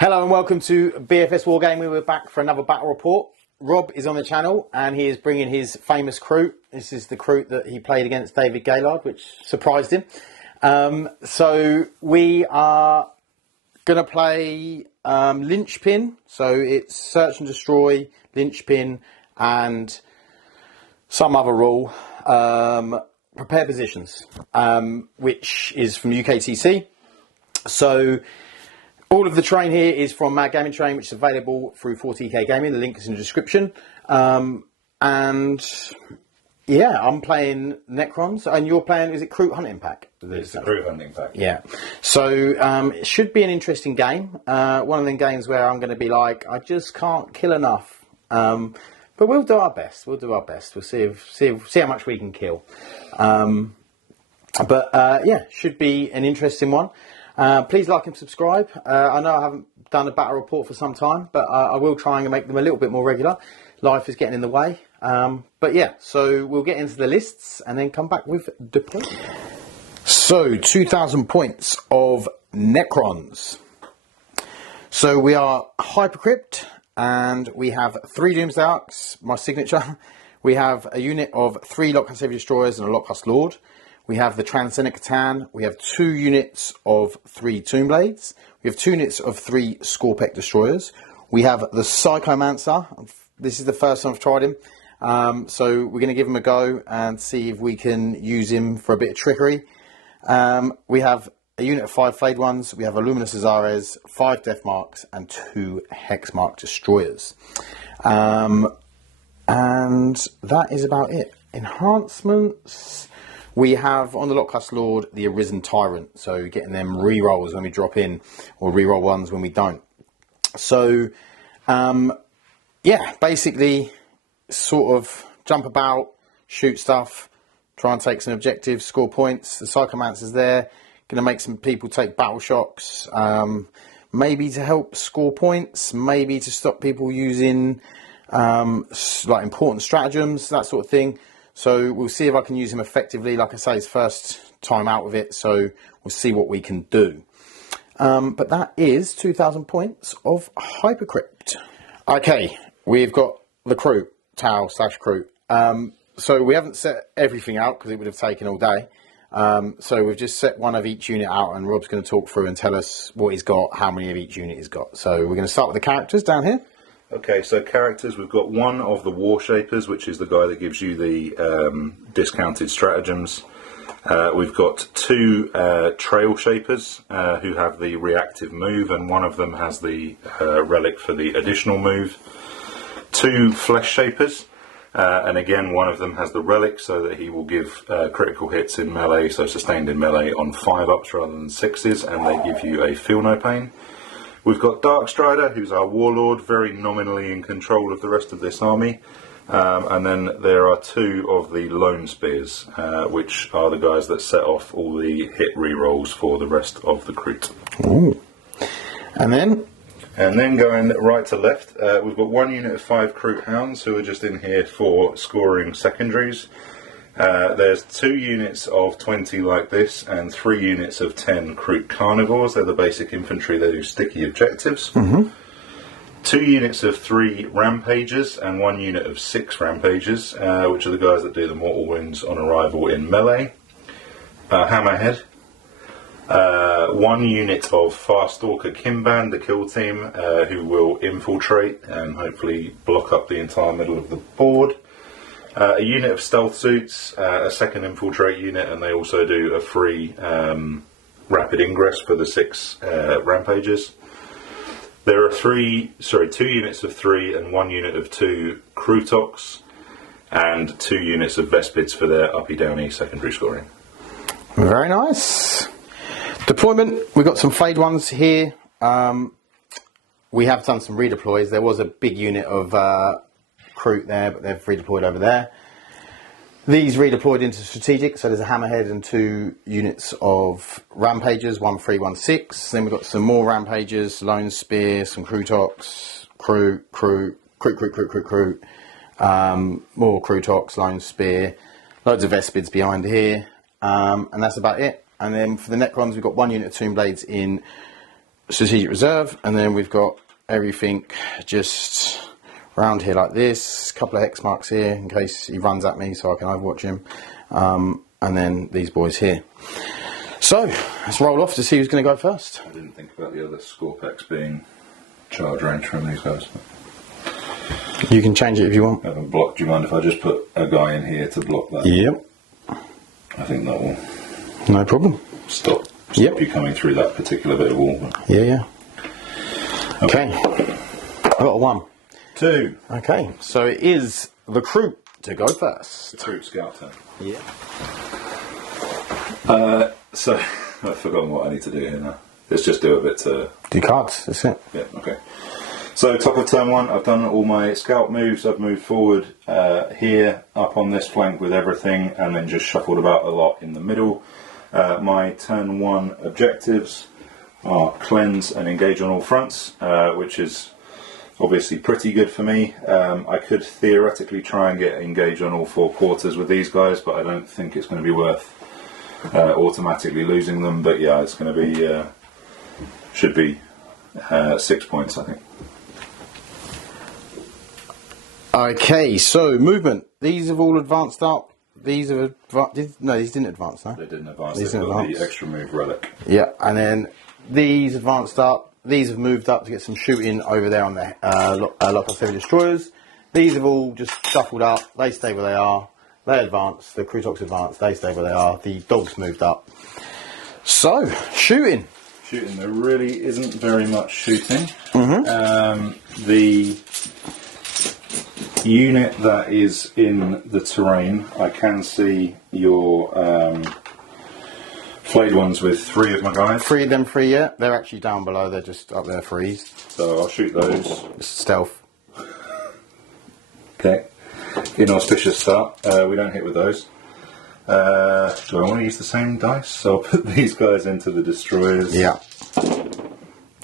Hello and welcome to BFS Wargaming. We're back for another battle report. Rob is on the channel and he is bringing his famous Kroot. This is the Kroot that he played against David Gaylard, which surprised him. So we are going to play Linchpin. So it's Search and Destroy, Linchpin and some other rule. Prepare Positions, which is from UKTC. So all of the terrain here is from Mad Gaming Terrain, which is available through 40k Gaming. The link is in the description. And yeah, I'm playing Necrons, and you're playing, is it Kroot Hunting Pack? It's the Kroot Hunting Pack. Yeah. So it should be an interesting game. One of them games where I'm going to be like, I just can't kill enough. But we'll do our best. We'll do our best. We'll see how much we can kill. Yeah, should be an interesting one. Please like and subscribe. I know I haven't done a battle report for some time, but I will try and make them a little bit more regular. Life is getting in the way. But yeah, so we'll get into the lists and then come back with deployment. So 2,000 points of Necrons. So we are Hypercrypt and we have 3 Doomsday Arcs, my signature. We have a unit of 3 Lockhouse Heavy Destroyers and a Lockhouse Lord. We have the Transcendent Catan. We have 2 units of 3 Tombblades. We have 2 units of 3 Scorpec Destroyers. We have the Psychomancer. This is the first time I've tried him. So we're going to give him a go and see if we can use him for a bit of trickery. We have a unit of 5 Flayed Ones. We have a Luminous Azares, 5 Death Marks, and 2 Hexmark Destroyers. And that is about it. Enhancements. We have on the Lockhouse Lord the Arisen Tyrant, so getting them re-rolls when we drop in, or re-roll ones when we don't. So, yeah, basically, sort of jump about, shoot stuff, try and take some objectives, score points. The Psychomancer's there, going to make some people take battle shocks, maybe to help score points, maybe to stop people using like important stratagems, that sort of thing. So we'll see if I can use him effectively. Like I say, it's first time out with it, so we'll see what we can do. But that is 2,000 points of Hypercrypt. Okay, we've got the Kroot, Tau / Kroot. So we haven't set everything out because it would have taken all day. So we've just set one of each unit out, and Rob's going to talk through and tell us what he's got, how many of each unit he's got. So we're going to start with the characters down here. Okay, so characters, we've got one of the War Shapers, which is the guy that gives you the discounted stratagems. We've got 2 Trail Shapers who have the reactive move, and one of them has the relic for the additional move. 2 Flesh Shapers, and again one of them has the relic so that he will give critical hits in melee, so sustained in melee on 5-ups rather than 6s, and they give you a Feel No Pain. We've got Darkstrider, who's our warlord, very nominally in control of the rest of this army. And then there are 2 of the Lone Spears, which are the guys that set off all the hit rerolls for the rest of the Kroot. Ooh. And then going right to left, we've got 1 unit of 5 Kroot Hounds who are just in here for scoring secondaries. There's 2 units of 20 like this and 3 units of 10 Kroot Carnivores. They're the basic infantry. They do sticky objectives. 2 units of 3 Rampagers and 1 unit of 6 Rampagers, which are the guys that do the mortal wounds on arrival in melee. Hammerhead. 1 unit of Farstalker Kimban, the kill team, who will infiltrate and hopefully block up the entire middle of the board. A unit of stealth suits, a 2nd infiltrate unit, and they also do a free rapid ingress for the 6 rampagers. There are 2 units of 3 and 1 unit of 2 Krootoks, and 2 units of Vespids for their uppy-downy secondary scoring. Very nice. Deployment, we've got some Flayed Ones here. We have done some redeploys. There was a big unit of Kroot there, but they've redeployed over there. These redeployed into strategic, so there's a Hammerhead and 2 units of Rampagers, 1 3, 1 6. Then we've got some more Rampagers, Lone Spear, some Krootoks, Kroot, more Krootoks, Lone Spear, loads of Vespids behind here, and that's about it. And then for the Necrons, we've got 1 unit of Tombblades in strategic reserve, and then we've got everything just around here like this. A couple of hex marks here in case he runs at me so I can overwatch him. And then these boys here. So let's roll off to see who's going to go first. I didn't think about the other Scorpex being charge range from these guys. You can change it if you want. Block. Do you mind if I just put a guy in here to block that? Yep. I think that will No problem. stop Yep. you coming through that particular bit of wall. Yeah. Okay. I got a 1. 2. Okay. So it is the Kroot to go first. The Kroot scout turn. Yeah. So I've forgotten what I need to do here now. Let's just do a bit to... Do cards. That's it. Yeah, okay. So top of turn 1, I've done all my scout moves. I've moved forward here, up on this flank with everything, and then just shuffled about a lot in the middle. My turn 1 objectives are cleanse and engage on all fronts, which is obviously pretty good for me. I could theoretically try and get engaged on all 4 quarters with these guys, but I don't think it's going to be worth automatically losing them. But yeah, it's going to be should be 6 points, I think. Okay, so movement. These have all advanced up. These have no, these didn't advance, no? They didn't advance. These They've didn't got advance. the extra move relic. Yeah, and then these advanced up. These have moved up to get some shooting over there on the Lock Heavy Destroyers. These have all just shuffled up. They stay where they are. They advance. The Krootoks advance. They stay where they are. The dogs moved up. So, shooting. Shooting. There really isn't very much shooting. The unit that is in the terrain, I can see your flayed ones with 3 of my guys. 3 of them free yet? They're actually down below. They're just up there freeze. So I'll shoot those. Just stealth. Okay. Inauspicious start. We don't hit with those. Do I want to use the same dice? So I'll put these guys into the destroyers. Yeah.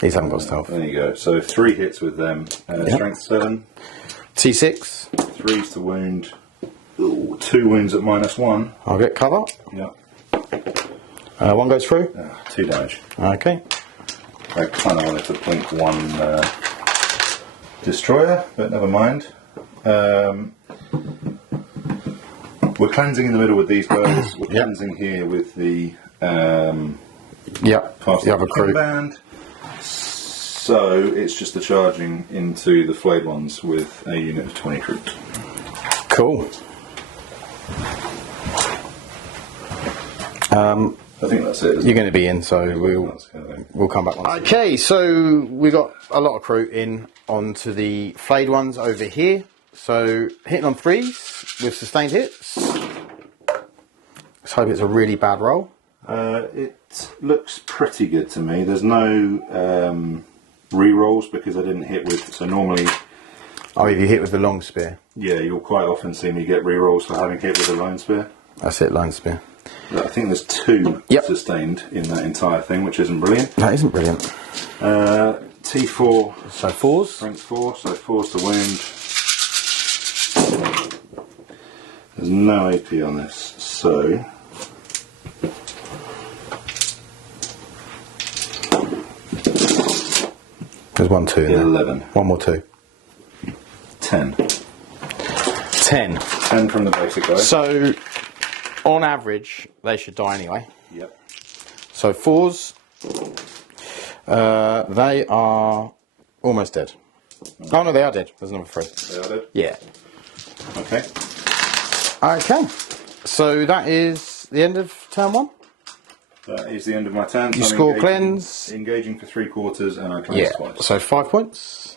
These haven't got stealth. There you go. So 3 hits with them. Strength 7. T6. 3s to wound. Ooh, 2 wounds at -1. I'll get cover. Yeah. 1 goes through. 2 damage. Okay. I kind of wanted to blink 1 destroyer, but never mind. We're cleansing in the middle with these guys. We're cleansing here with the the other crew. band. So it's just the charging into the flayed ones with a unit of 20 Kroot. Cool. I think that's it. You're going to be in, so we'll come back. Okay, so we got a lot of crew in onto the flayed ones over here. So hitting on 3s with sustained hits. Let's hope it's a really bad roll. It looks pretty good to me. There's no re-rolls because I didn't hit with. So normally, oh, if you hit with the long spear. Yeah, you'll quite often see me get re-rolls for having hit with a lone spear. That's it, lone spear. I think there's 2 sustained in that entire thing, which isn't brilliant. That isn't brilliant. T4. So 4s. Strength 4, so 4's to wound. There's no AP on this, so There's 1, 2 in there. 11. 1 more 2. 10. 10. 10 from the basic guy. So, on average, they should die anyway. Yep. So 4s, they are almost dead. Oh no, they are dead. There's another 3. They are dead? Yeah. Okay. Okay. So that is the end of turn 1. That is the end of my turn. You score cleanse. Engaging for 3 quarters and I cleanse twice. So 5 points.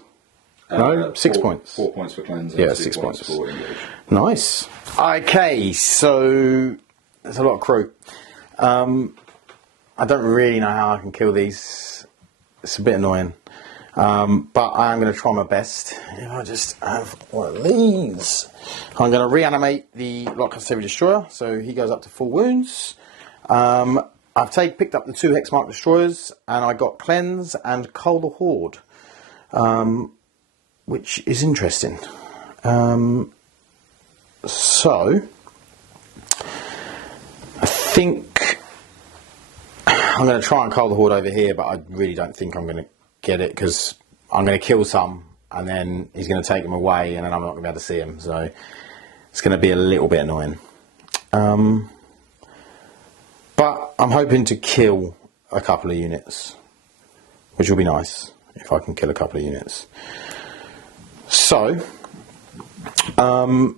No, 6 points. 4 points for cleanse. Yeah, and 6 points. For engage. Nice. Okay, so there's a lot of crew. I don't really know how I can kill these. It's a bit annoying. But I am going to try my best. If I just have one of these. I'm going to reanimate the Lock Heavy Destroyer, so he goes up to 4 wounds. I've picked up the 2 Hexmark Destroyers, and I got Cleanse and Cull the Horde, which is interesting. So, I think I'm going to try and cull the horde over here, but I really don't think I'm going to get it because I'm going to kill some and then he's going to take them away and then I'm not going to be able to see him. So it's going to be a little bit annoying. But I'm hoping to kill a couple of units, which will be nice if I can kill a couple of units. So, I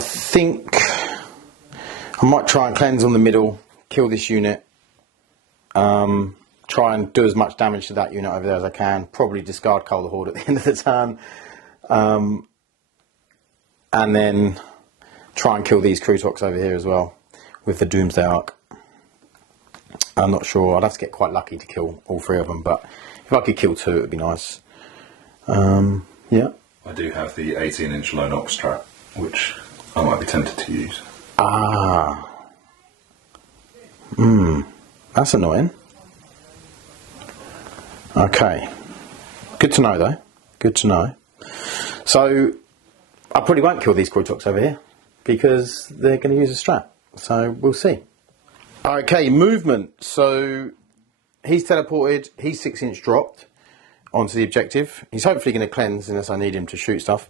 think I might try and cleanse on the middle, kill this unit, try and do as much damage to that unit over there as I can, probably discard Cull the Horde at the end of the turn, and then try and kill these Krootoks over here as well with the Doomsday Arc. I'm not sure, I'd have to get quite lucky to kill all three of them, but if I could kill two it would be nice. Yeah. I do have the 18-inch Lone Ox trap, which I might be tempted to use. Ah. That's annoying. Okay. Good to know though. Good to know. So, I probably won't kill these Krootoks over here because they're going to use a strat. So, we'll see. Okay, movement. So, he's teleported. He's 6-inch dropped onto the objective. He's hopefully going to cleanse unless I need him to shoot stuff.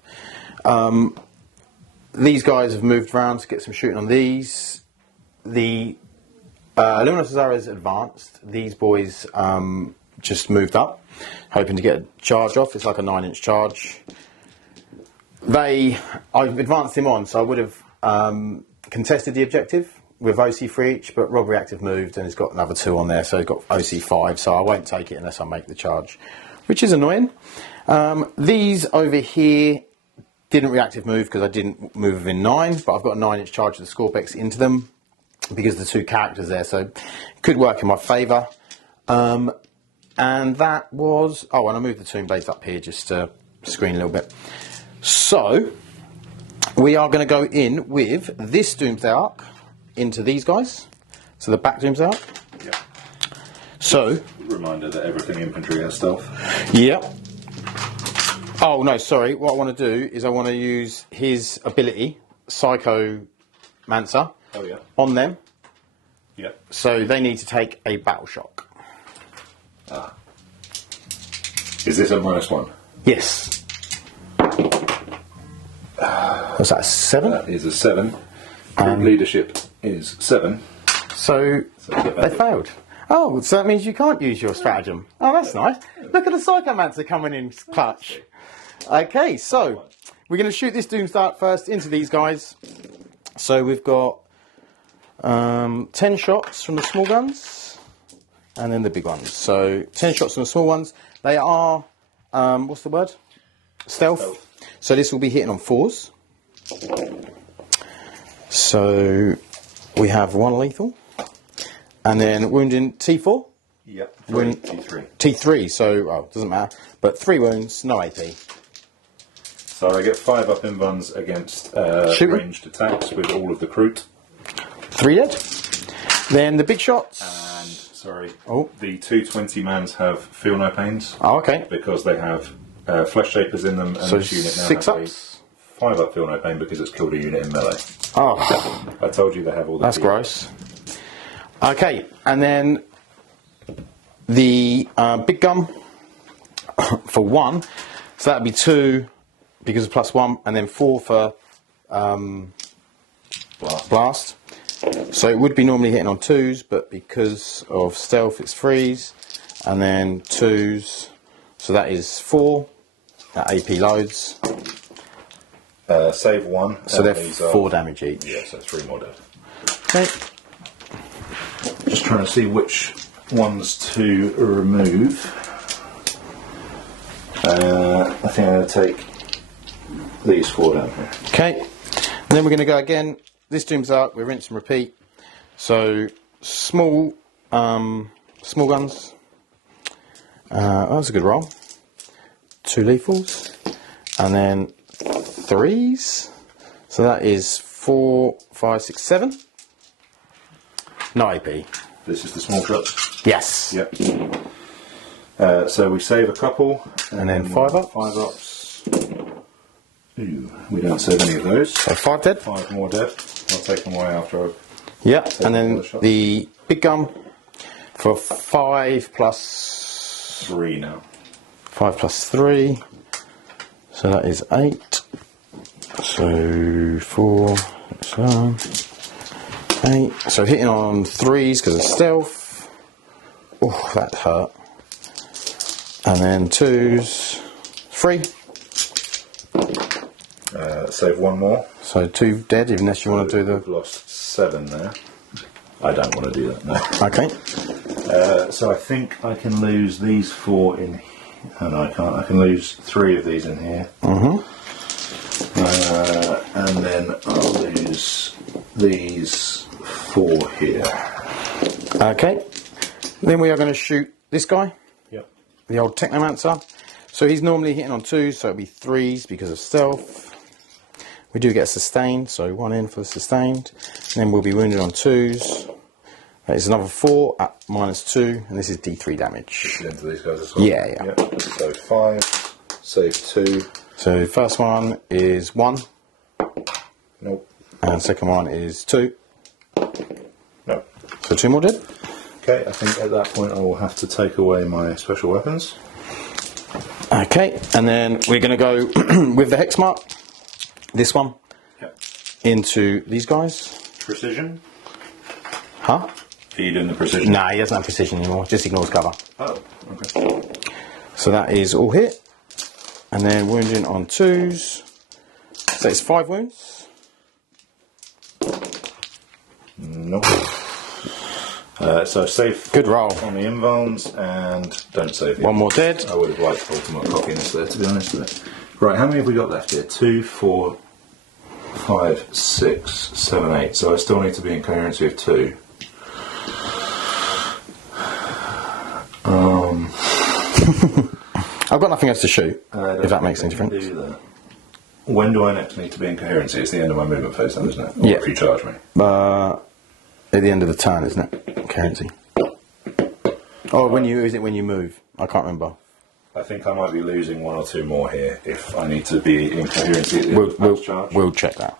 These guys have moved around to get some shooting on these. The Luminous Azara is advanced. These boys just moved up, hoping to get a charge off. It's like a 9-inch charge. I've advanced him on, so I would have contested the objective with OC3 each, but Rob Reactive moved and he's got another 2 on there, so he's got OC5, so I won't take it unless I make the charge, which is annoying. These over here didn't reactive move because I didn't move within 9, but I've got a 9-inch charge of the Scorpex into them because the 2 characters there, so it could work in my favour. And that was... Oh, and I moved the Tomb Blades up here just to screen a little bit. So, we are going to go in with this Doomsday Arc into these guys. So the back Doomsday Arc. Yeah. So... Reminder that everything infantry has stealth. Yeah. Oh, no, sorry. What I want to do is I want to use his ability, Psycho Mancer, on them. Yeah. So they need to take a battle shock. Ah. Is this a -1? Yes. What's that, 7? That is a 7. Leadership is 7. So they failed. Oh, so that means you can't use your stratagem. Oh, that's nice. Look at the Psychomancer coming in clutch. Okay, so we're going to shoot this Doomsday first into these guys. So we've got 10 shots from the small guns and then the big ones. So 10 shots from the small ones. They are, what's the word? Stealth. So this will be hitting on 4s. So we have 1 lethal. And then wounding T4? Yep. T3. T3, so, oh, doesn't matter. But 3 wounds, no AP. So I get 5 up in buns against ranged attacks with all of the Kroot. 3 dead. Then the big shots. And, sorry, oh, the 220-mans have Feel No Pains. Oh, okay. Because they have Flesh Shapers in them. And so this unit now 6 has ups? 5 up Feel No Pain because it's killed a unit in melee. Oh. I told you they have all the... That's gross. Okay, and then the big gun for 1, so that would be 2 because of +1, and then 4 for blast. So it would be normally hitting on 2s, but because of stealth it's 3s, and then 2s, so that is 4, that AP loads. Save 1. So they're 4 damage each. Yeah, so 3 more dead. Okay. Just trying to see which ones to remove. I think I'm going to take these 4 down here. Okay, and then we're going to go again. This Doomsday Arc, we rinse and repeat. So small guns. That was a good roll. 2 lethals, and then 3s. So that is 4, 5, 6, 7. No AP. This is the small shot? Yes. Yep. So we save a couple. And then 5 ups. 5 ups. Ooh, we don't save any of those. So 5 dead. 5 more dead. I'll take them away after I've... Yeah, and then the big gun for 5 plus 3 now. 5 plus 3. So that is 8. So 4, 7, 8. So hitting on 3s because of stealth. Oh, that hurt. And then 2s, 3. Save 1 more. So 2 dead, unless you want to do the. We've lost 7 there. I don't want to do that, no. Okay. So I think I can lose these 4 in. Oh, no, I can't. I can lose 3 of these in here. And then I'll lose these 4 here. Okay. Then we are going to shoot this guy. Yep. The old Technomancer. So he's normally hitting on 2s, so it'll be 3s because of stealth. We do get sustained, so 1 in for the sustained. And then we'll be wounded on 2s. That is another 4 at -2, and this is D3 damage. Into these guys as well. Yeah, yeah. Yep. So 5, save 2. So first one is 1, Nope. and second one is 2. Nope. So 2 more dead. Okay, I think at that point I will have to take away my special weapons. Okay, and then we're going to go with the hex mark, this one, Yep. into these guys. Precision? Huh? Are you doing the precision? Nah, he doesn't have precision anymore, just ignores cover. Oh, okay. So that is all hit. And then wounding on 2s. So it's 5 wounds. Nope. So save Good roll. on the invulns and don't save the 1 more dead. I would have liked ultimate cockiness there, to be honest with it. Right, how many have we got left here? 2, 4, 5, 6, 7, 8. So I still need to be in coherency of 2. I've got nothing else to shoot, if that makes any difference. Do that. When do I next need to be in coherency? It's the end of my movement phase then, isn't it? Or Yeah. if you charge me. At the end of the turn, isn't it? Currency. Oh, is it when you move? I can't remember. I think I might be losing 1 or 2 more here if I need to be in coherency at the end of the charge. We'll check that.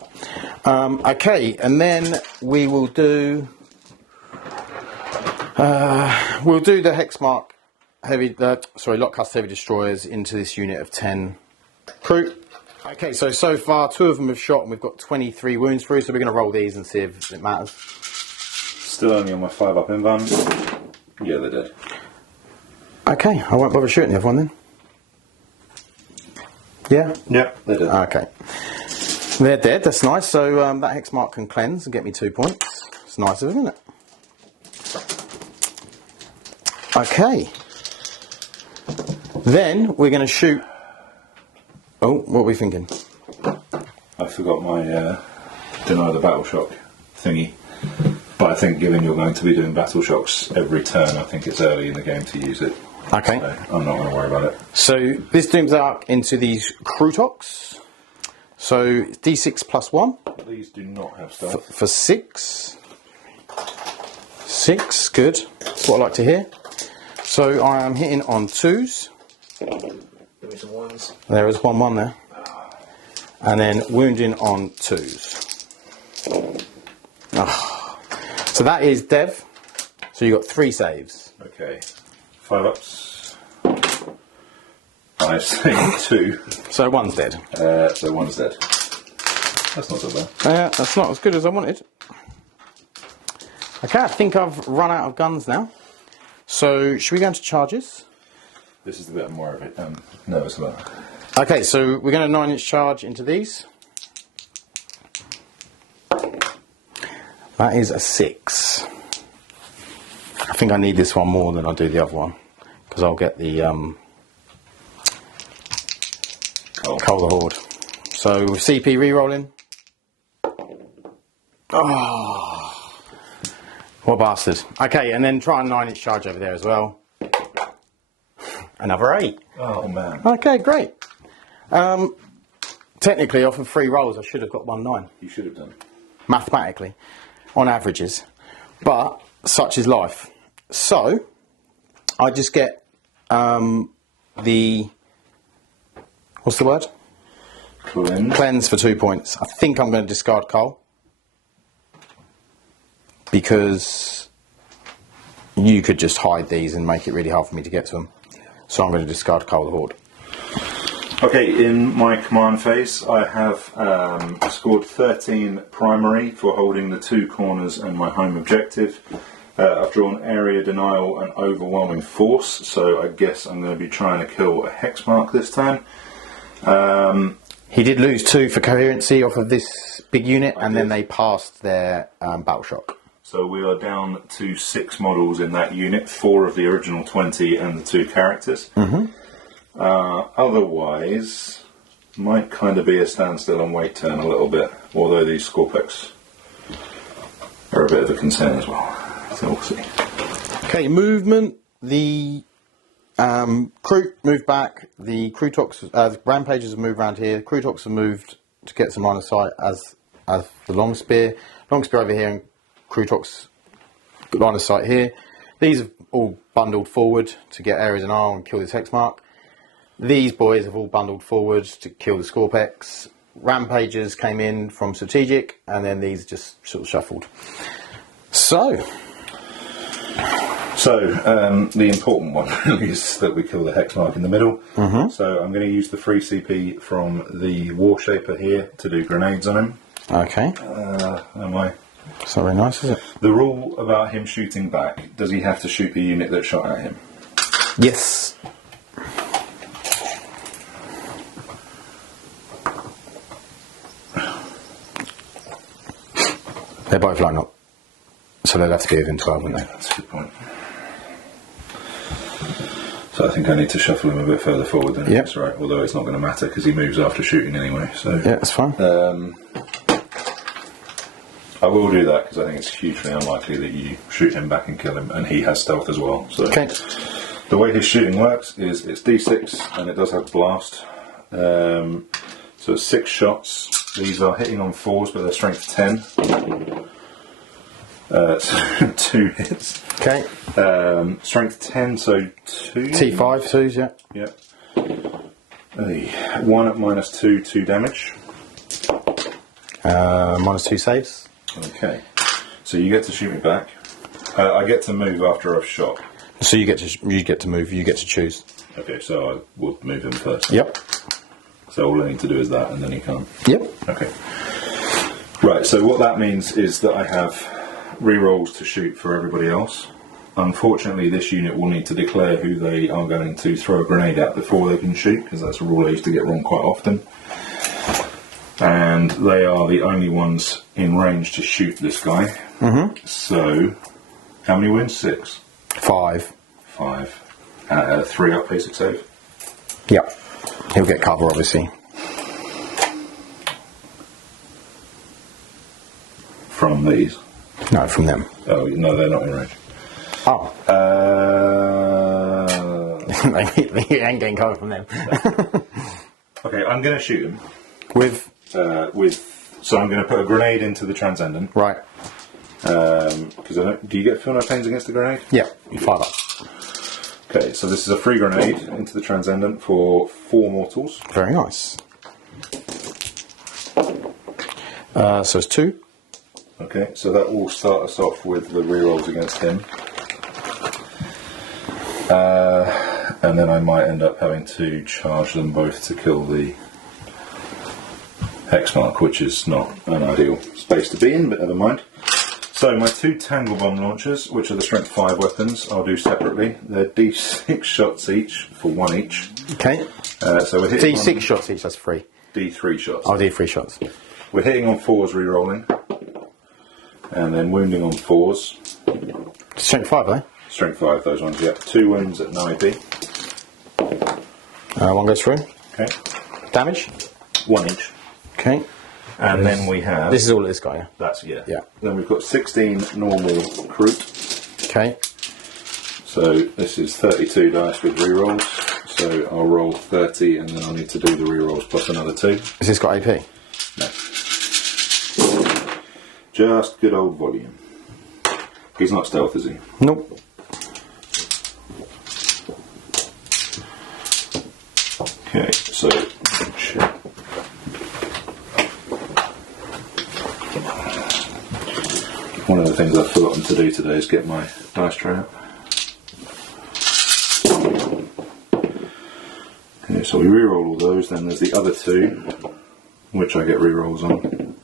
Okay, and then we will do. We'll do the hex mark Lockcast heavy destroyers into this unit of 10 Kroot. Okay, so far 2 of them have shot and we've got 23 wounds through, so we're going to roll these and see if it matters. Still only on my 5 up invuln. Yeah, they're dead. Okay, I won't bother shooting the other one then. Yeah? Yeah, they're dead. Okay. They're dead, that's nice. So that hex mark can cleanse and get me 2 points. It's nice of them, isn't it? Okay. Then we're going to shoot. Oh, what are we thinking? I forgot my deny the battle shock thingy. But I think given you're going to be doing battle shocks every turn, I think it's early in the game to use it. Okay. So I'm not going to worry about it. So this dooms out into these Krootoks. So D6 plus 1. These do not have stuff. For 6. 6, good. That's what I like to hear. So I am hitting on 2s. Give me some 1s. There is 1 there. And then wounding on 2s. Oh. So that is Dev. So you got 3 saves. Okay. 5 ups. I saved 2. So 1's dead. So 1's dead. That's not so bad. That's not as good as I wanted. Okay, I think I've run out of guns now. So should we go into charges? This is the bit I'm more of it nervous about. Okay, so we're going to 9-inch charge into these. That is a 6. I think I need this one more than I do the other one, because I'll get the Cull the Horde. So with CP re-rolling. Oh, what a bastard. Okay, and then try a 9-inch charge over there as well. Another 8. Oh man. Okay, great. Technically, off of 3 rolls, I should have got 1-9. You should have done. Mathematically, on averages. But such is life. So, I just get the... What's the word? Cleanse for 2 points. I think I'm going to discard Cull. Because you could just hide these and make it really hard for me to get to them. So I'm going to discard Cull the Horde. Okay, in my command phase, I have scored 13 primary for holding the 2 corners and my home objective. I've drawn Area Denial and Overwhelming Force, so I guess I'm going to be trying to kill a Hexmark this time. He did lose 2 for coherency off of this big unit, and then they passed their Battle Shock. So we are down to 6 models in that unit, 4 of the original 20 and the 2 characters. Otherwise, might kind of be a standstill on weight turn a little bit, although these Scorpex are a bit of a concern as well. So we'll see. Okay, movement. The Kroot moved back. The the Rampagers have moved around here. Krootox have moved to get some line of sight as the Long Spear. Long Spear over here and Krootox line of sight here. These have all bundled forward to get Ares and R and kill this Hexmark. These boys have all bundled forward to kill the Scorpex. Rampagers came in from strategic, and then these just sort of shuffled. So the important one really is that we kill the Hexmark in the middle. So I'm going to use the free CP from the Warshaper here to do grenades on him. okay, it's not very nice, is it? The rule about him shooting back, does he have to shoot the unit that shot at him? Yes. They're both lined up, so they'll have to be within 12, won't they? That's a good point. So I think I need to shuffle him a bit further forward then. Yep. That's right, although it's not going to matter because he moves after shooting anyway. So yeah, that's fine. I will do that because I think it's hugely unlikely that you shoot him back and kill him, and he has stealth as well. So Okay. the way his shooting works is it's D6 and it does have blast. So it's 6 shots. These are hitting on 4s, but they're strength 10. So 2 hits. Okay. Strength 10, so 2. T5 twos, yeah. Yep. 1 at -2, 2 damage. -2 saves. Okay. So you get to shoot me back. I get to move after I've shot. So you get to move. You get to choose. Okay, so I would move him first. Yep. So all I need to do is that, and then he can't. Yep. Okay. Right. So what that means is that I have rerolls to shoot for everybody else. Unfortunately, this unit will need to declare who they are going to throw a grenade at before they can shoot, because that's a rule I used to get wrong quite often. And they are the only ones in range to shoot this guy. So, how many wins? 6? 5. 5. 3 up basic save. Yep. He'll get cover, obviously. From these? No, from them. Oh, no, they're not in range. Oh. They ain't getting cover from them. Okay, I'm going to shoot him. With? So I'm going to put a grenade into the Transcendent. Right. Because do you get feel no pains against the grenade? Yeah, you 5 up. Okay, so this is a free grenade into the Transcendent for 4 mortals. Very nice. So it's 2. Okay, so that will start us off with the rerolls against him. And then I might end up having to charge them both to kill the Hexmark, which is not an ideal space to be in, but never mind. So my 2 Tangle Bomb launchers, which are the strength 5 weapons, I'll do separately. They're D6 shots each, for 1 each. Okay. So we're hitting D6 shots each, that's 3. D3 shots. I'll do 3 shots. We're hitting on 4s re-rolling. And then wounding on 4s. Strength 5, eh? Strength 5, those ones, yeah. 2 wounds at no AP. 1 goes through. Okay. Damage. 1 each. Okay. And then we have... This is all of this guy, yeah? That's, yeah. Yeah. Then we've got 16 normal Kroot. Okay. So this is 32 dice with rerolls. So I'll roll 30 and then I'll need to do the rerolls plus another 2. Has this got AP? No. Just good old volume. He's not stealth, is he? Nope. Okay, so... Shit. One of the things I've forgotten to do today is get my dice tray up. So we reroll all those, then there's the other two, which I get rerolls on.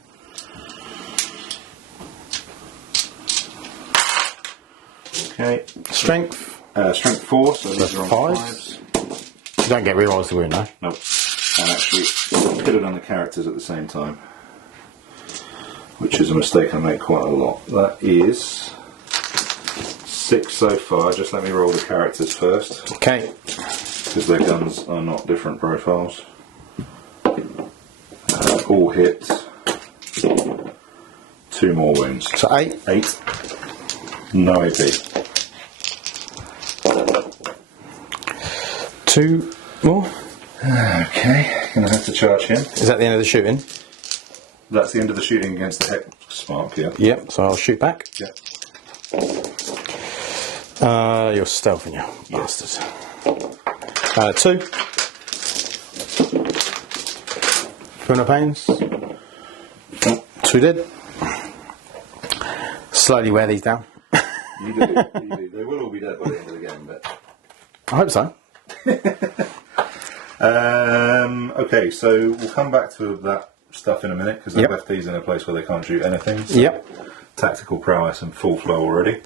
Okay. Strength. Strength 4, so these are on 5s. You don't get rerolls to win, no? Nope. And actually put it on the characters at the same time, which is a mistake I make quite a lot. That is 6 so far. Just let me roll the characters first. Okay. Because their guns are not different profiles. All hit. 2 more wounds. So 8. 8. No AP. 2 more. Okay, gonna have to charge him. Is that the end of the shooting? That's the end of the shooting against the hex mark, yeah. Yep, so I'll shoot back. Yeah. You're stealthing, you bastards. 2. Criminal pains. 2 dead. Slowly wear these down. You do, you do. They will all be dead by the end of the game, but... I hope so. Okay, so we'll come back to that stuff in a minute, because they've left these in a place where they can't shoot anything. So Yep. Tactical prowess and full flow already.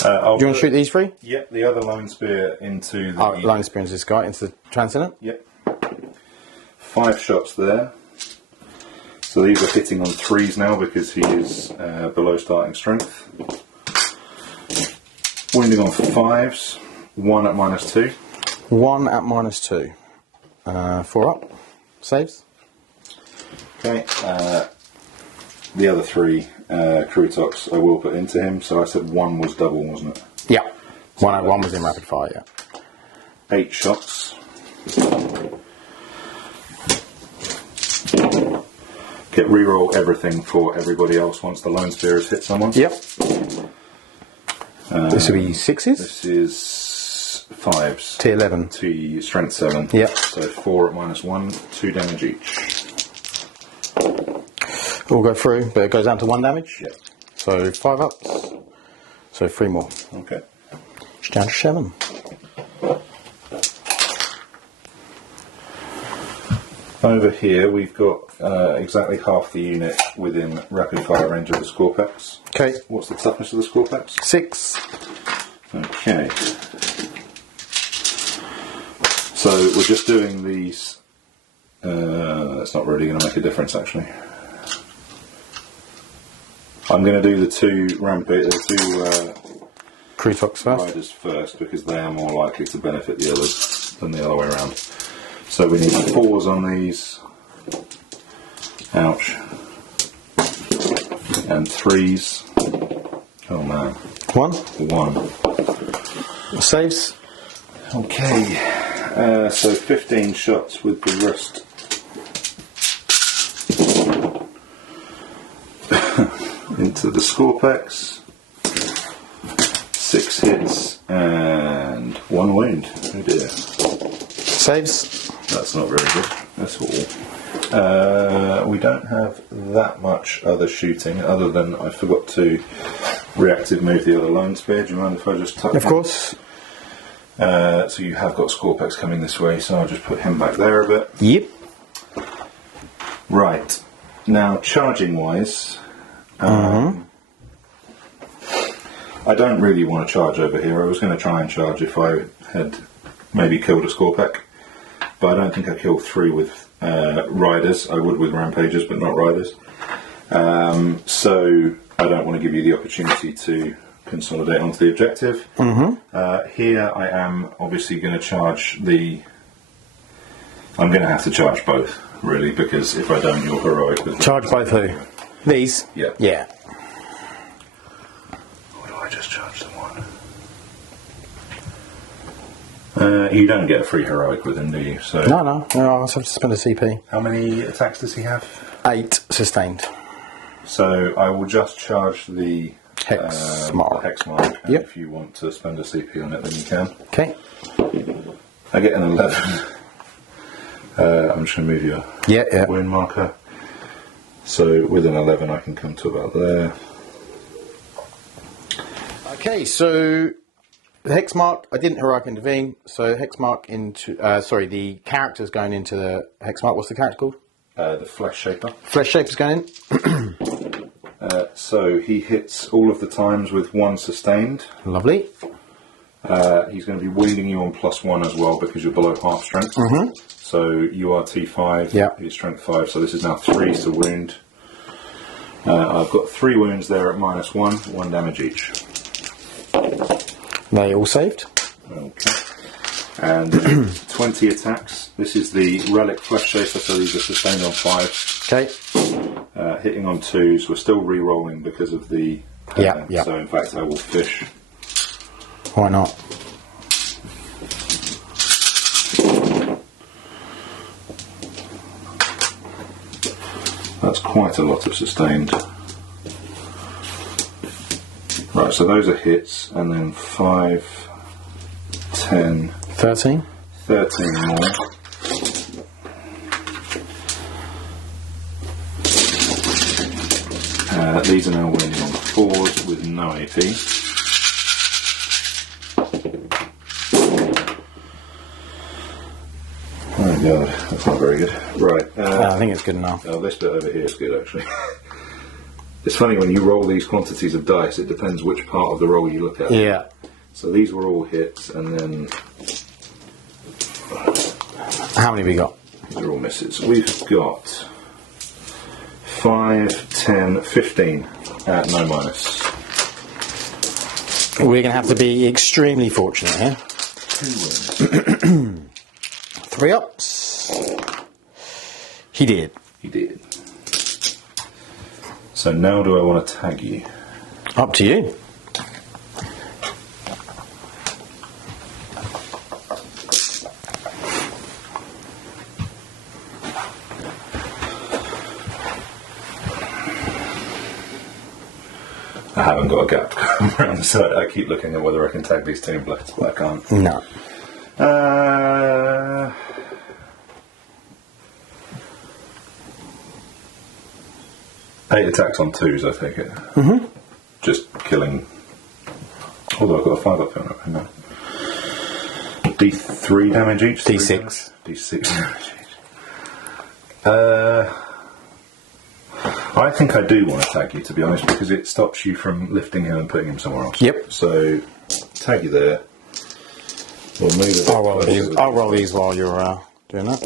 Do you want to shoot these 3? Yep, the other lone spear into the... Oh, line experience this guy into the transcendent. Yep. 5 shots there. So these are hitting on 3s now because he is below starting strength. Wounding on 5s. 1 at -2. 1 at -2. 4 up. Saves. Okay. The other 3 Krootoks I will put into him. So I said 1 was double, wasn't it? Yeah. 1 was in rapid fire, yeah. 8 shots. Get reroll everything for everybody else once the lone spear has hit someone. Yep. This will be 6s? This is 5s. T11. To strength 7. Yep. So 4 at -1, 2 damage each. All go through, but it goes down to 1 damage. Yep. So 5 ups. So 3 more. Okay. It's down to 7. Over here we've got exactly half the unit within rapid fire range of the Scorpex. Okay. What's the toughness of the Scorpex? 6. Okay. So we're just doing these. That's not really going to make a difference, actually. I'm going to do the 2 Krootoks first. riders first because they are more likely to benefit the others than the other way around. So we need 4s on these. Ouch. And 3s. Oh man. 1. 1. Saves. Okay. So 15 shots with the rest. Into the Scorpex. 6 hits and 1 wound. Oh dear. Saves. That's not very good. That's all. We don't have that much other shooting, other than I forgot to reactive move the other lone spear. Do you mind if I just touch? Of course. So you have got Scorpex coming this way, so I'll just put him back there a bit. Yep. Right. Now, charging wise, I don't really want to charge over here. I was going to try and charge if I had maybe killed a Scorpec, but I don't think I killed 3 with riders. I would with rampages, but not riders. So I don't want to give you the opportunity to consolidate onto the objective. Here I am obviously going to charge the... I'm going to have to charge both, really, because if I don't, you're heroic. Charge both who? These? Yeah. Yeah. Or do I just charge the 1? You don't get a free heroic with him, do you? So No, I just have to spend a CP. how many attacks does he have? 8 sustained. So I will just charge the Hex mark. The hex mark. And Yep. if you want to spend a CP on it, then you can. Okay. I get an 11. I'm just going to move your Yeah. wound marker. So with an 11, I can come to about there. Okay, so The hex mark, I didn't heroic intervene, so hex mark into, the character's going into the hex mark. What's the character called? The Flesh Shaper. Flesh Shaper's going in. So he hits all of the times with 1 sustained. Lovely. He's going to be wounding you on +1 as well because you're below half strength. So you are T5, he's strength 5, so this is now 3 to wound. I've got 3 wounds there at -1, 1 damage each. They all saved. Okay. And 20 attacks. This is the Relic Flesh Shaper, so these are sustained on 5. Okay. Hitting on 2s. We're still re-rolling because of the... So in fact I will fish. Why not? That's quite a lot of sustained. Right, so those are hits, and then 5, 10... 13? 13 more. These are now winning on 4s with no AP. Oh god, that's not very good. Right. I think it's good enough. Oh, this bit over here is good actually. It's funny when you roll these quantities of dice, it depends which part of the roll you look at. Yeah. So these were all hits, and then... How many have we got? These are all misses. We've got 5, 10, 15 at no minus. We're going to have to be extremely fortunate here. 2 wins. 3 ups. He did. He did. So now do I want to tag you? Up to you. I haven't got a gap around the side. I keep looking at whether I can tag these Tomb Blades, but I can't. No. 8 attacks on 2s, I take it. Just killing. Although I've got a 5 up here. Hang on. D3 damage each? D6. D6 damage each. I think I do want to tag you, to be honest, because it stops you from lifting him and putting him somewhere else. Yep. So, tag you there. We'll move it. I'll roll these while you're doing that.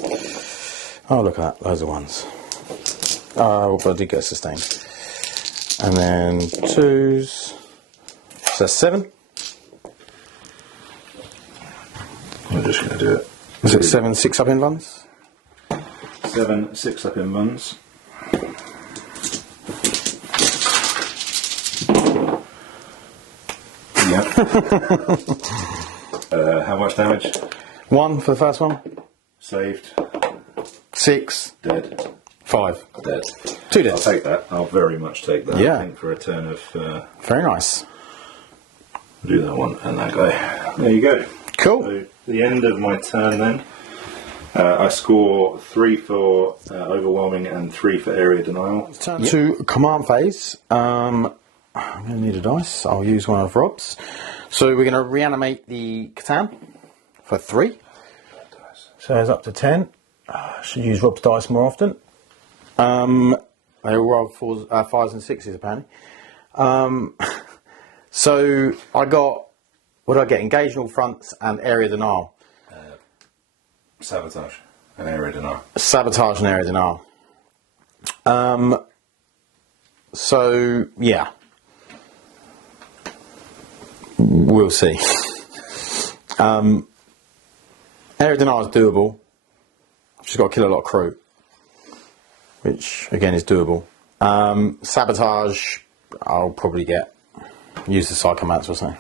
Oh, look at that. Those are ones. Oh, but I did get sustained. And then 2s. So 7. I'm just going to do it. Is it 7 6 up in ones? 7 6 up in ones. Yep. How much damage? 1 for the first one. Saved. 6. Dead. 5. Dead. 2 dead. I'll take that. I'll very much take that. Yeah. I think for a turn of... Very nice. do that one and that guy. There you go. Cool. So, the end of my turn then. I score 3 for overwhelming and 3 for area denial. Turn to command phase. I'm going to need a dice. I'll use one of Rob's. So we're going to reanimate the Catan for 3. So it's up to 10. Should use Rob's dice more often. They all roll 4s, 5s and 6s apparently. So I got, what did I get? Engage in all fronts and area denial. Sabotage and area denial. Sabotage and area denial. So yeah, we'll see. Area denial is doable. I've just got to kill a lot of Kroot, which again is doable. Sabotage, I'll probably use the Psychomancer or something.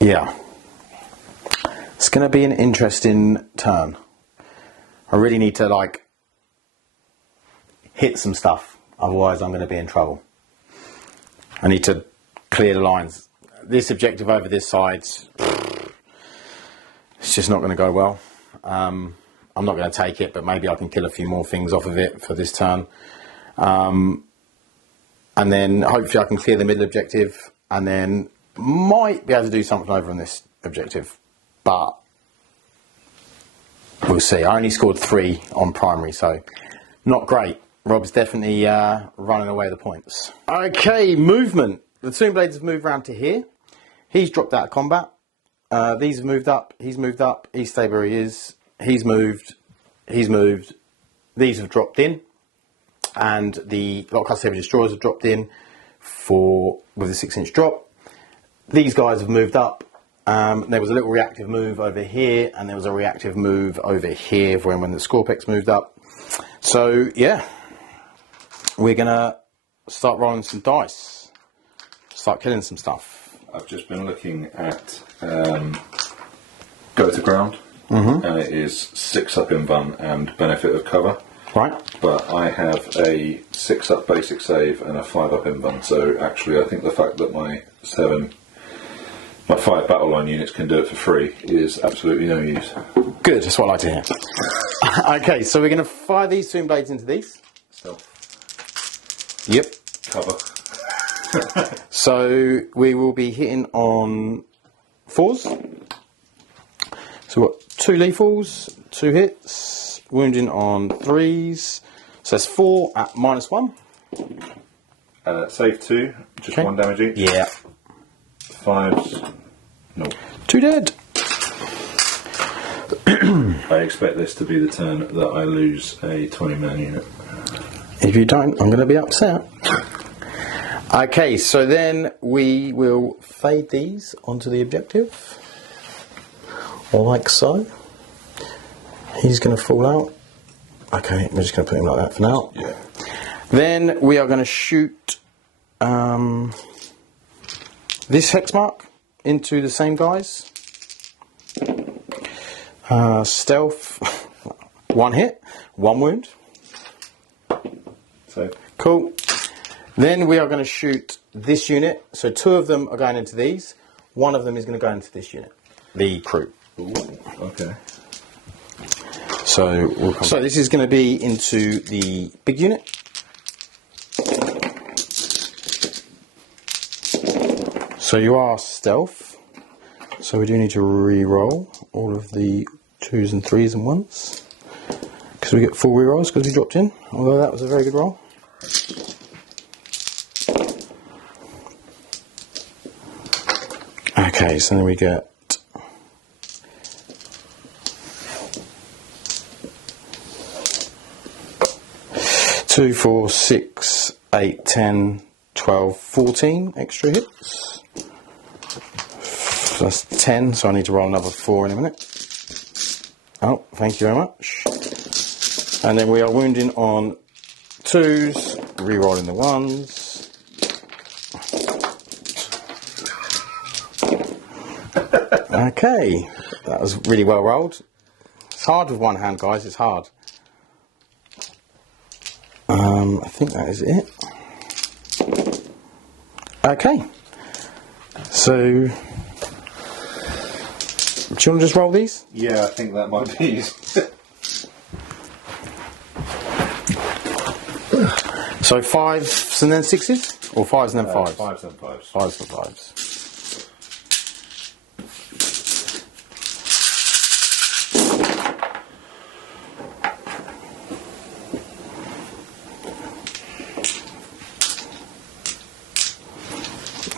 Yeah. It's going to be an interesting turn. I really need to hit some stuff, otherwise I'm going to be in trouble. I need to clear the lines. This objective over this side, it's just not going to go well. I'm not going to take it, but maybe I can kill a few more things off of it for this turn. And then hopefully I can clear the middle objective and then might be able to do something over on this objective, but we'll see. I only scored 3 on primary, so not great. Rob's definitely running away with the points. Okay, movement. The Tomb Blades have moved around to here. He's dropped out of combat. These have moved up. He's moved up. He's stayed where he is. He's moved. He's moved. These have dropped in. And the Lockcast Heavy Destroyers have dropped in with a 6-inch drop. These guys have moved up. There was a little reactive move over here, and there was a reactive move over here when the Scorpex moved up. So, yeah, we're going to start rolling some dice, start killing some stuff. I've just been looking at Go to Ground, and it is 6 up in Vun and Benefit of Cover. Right. But I have a 6 up basic save and a 5 up in Vun, so actually I think the fact that my 5 battle line units can do it for free is absolutely no use. Good, that's what I like to hear. Okay, so we're going to fire these Tomb Blades into these. Stealth. Yep. Cover. So we will be hitting on 4s. So we've got 2 lethals, 2 hits, wounding on 3s. So that's 4 at -1. Save 2, just 1 damage each. Yeah. 5s, no. 2 dead. I expect this to be the turn that I lose a 20-man unit. If you don't, I'm going to be upset. Okay, so then we will fade these onto the objective. Like so. He's going to fall out. Okay, we're just going to put him like that for now. Yeah. Then we are going to shoot this hex mark into the same guys. Stealth, 1 hit, 1 wound. So Cool. Then we are going to shoot this unit. So 2 of them are going into these. 1 of them is going to go into this unit, the Kroot. Ooh, okay. So this is going to be into the big unit. So you are stealth. So we do need to re-roll all of the 2s and 3s and 1s. Because we get full re-rolls because we dropped in. Although that was a very good roll. Okay, so then we get 2, 4, 6, 8, 10, 12, 14 extra hits. That's 10, so I need to roll another 4 in a minute. Oh, thank you very much. And then we are wounding on 2s, re-rolling the 1s. Okay, that was really well rolled. It's hard with one hand, guys, it's hard. I think that is it. Okay, so do you want to just roll these? Yeah, I think that might be easy. So 5s and then 6s? Or 5s and then 5s? 5s and 5s. 5s and 5s.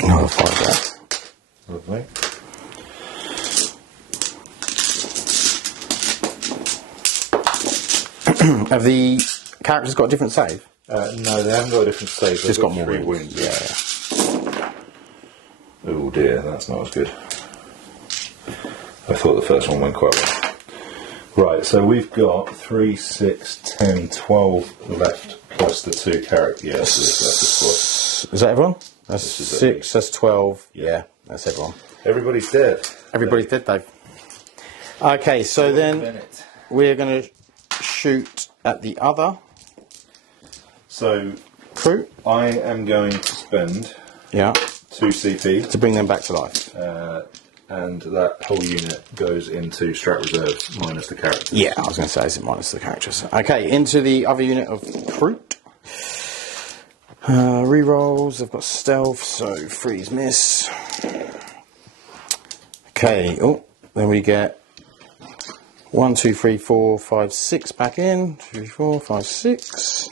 Another 5 there. Lovely. Have the characters got a different save? No, they haven't got a different save. They've Just got more 3 wounds. Yeah. Oh dear, that's not as good. I thought the first one went quite well. Right, so we've got 3, 6, 10, 12 left, plus the 2 characters. Yeah, that's the squad. Is that everyone? That's 6, that's 12. Yeah, that's everyone. Everybody's dead. Everybody's dead, Dave. Okay, so then we're going to shoot at the other So Kroot. I am going to spend 2 CP, to bring them back to life. and that whole unit goes into strat reserves minus the characters. Yeah, I was going to say, is it minus the characters? Okay, into the other unit of Kroot. Rerolls, I've got stealth, so freeze miss. Okay, oh, then we get 1, 2, 3, 4, 5, 6 back in. 2, 3, 4, 5, 6.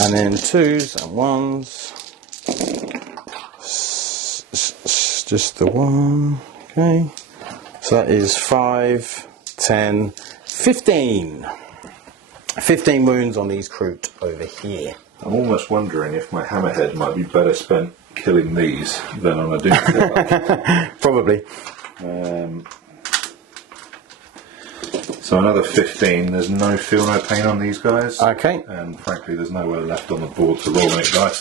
And then 2s and 1s. Just the 1. Okay. So that is 5, 10, 15. 15 wounds on these Kroot over here. I'm almost wondering if my hammerhead might be better spent killing these than on a doom. Probably. So another 15. There's no feel no pain on these guys. Okay. And frankly, there's nowhere left on the board to roll any dice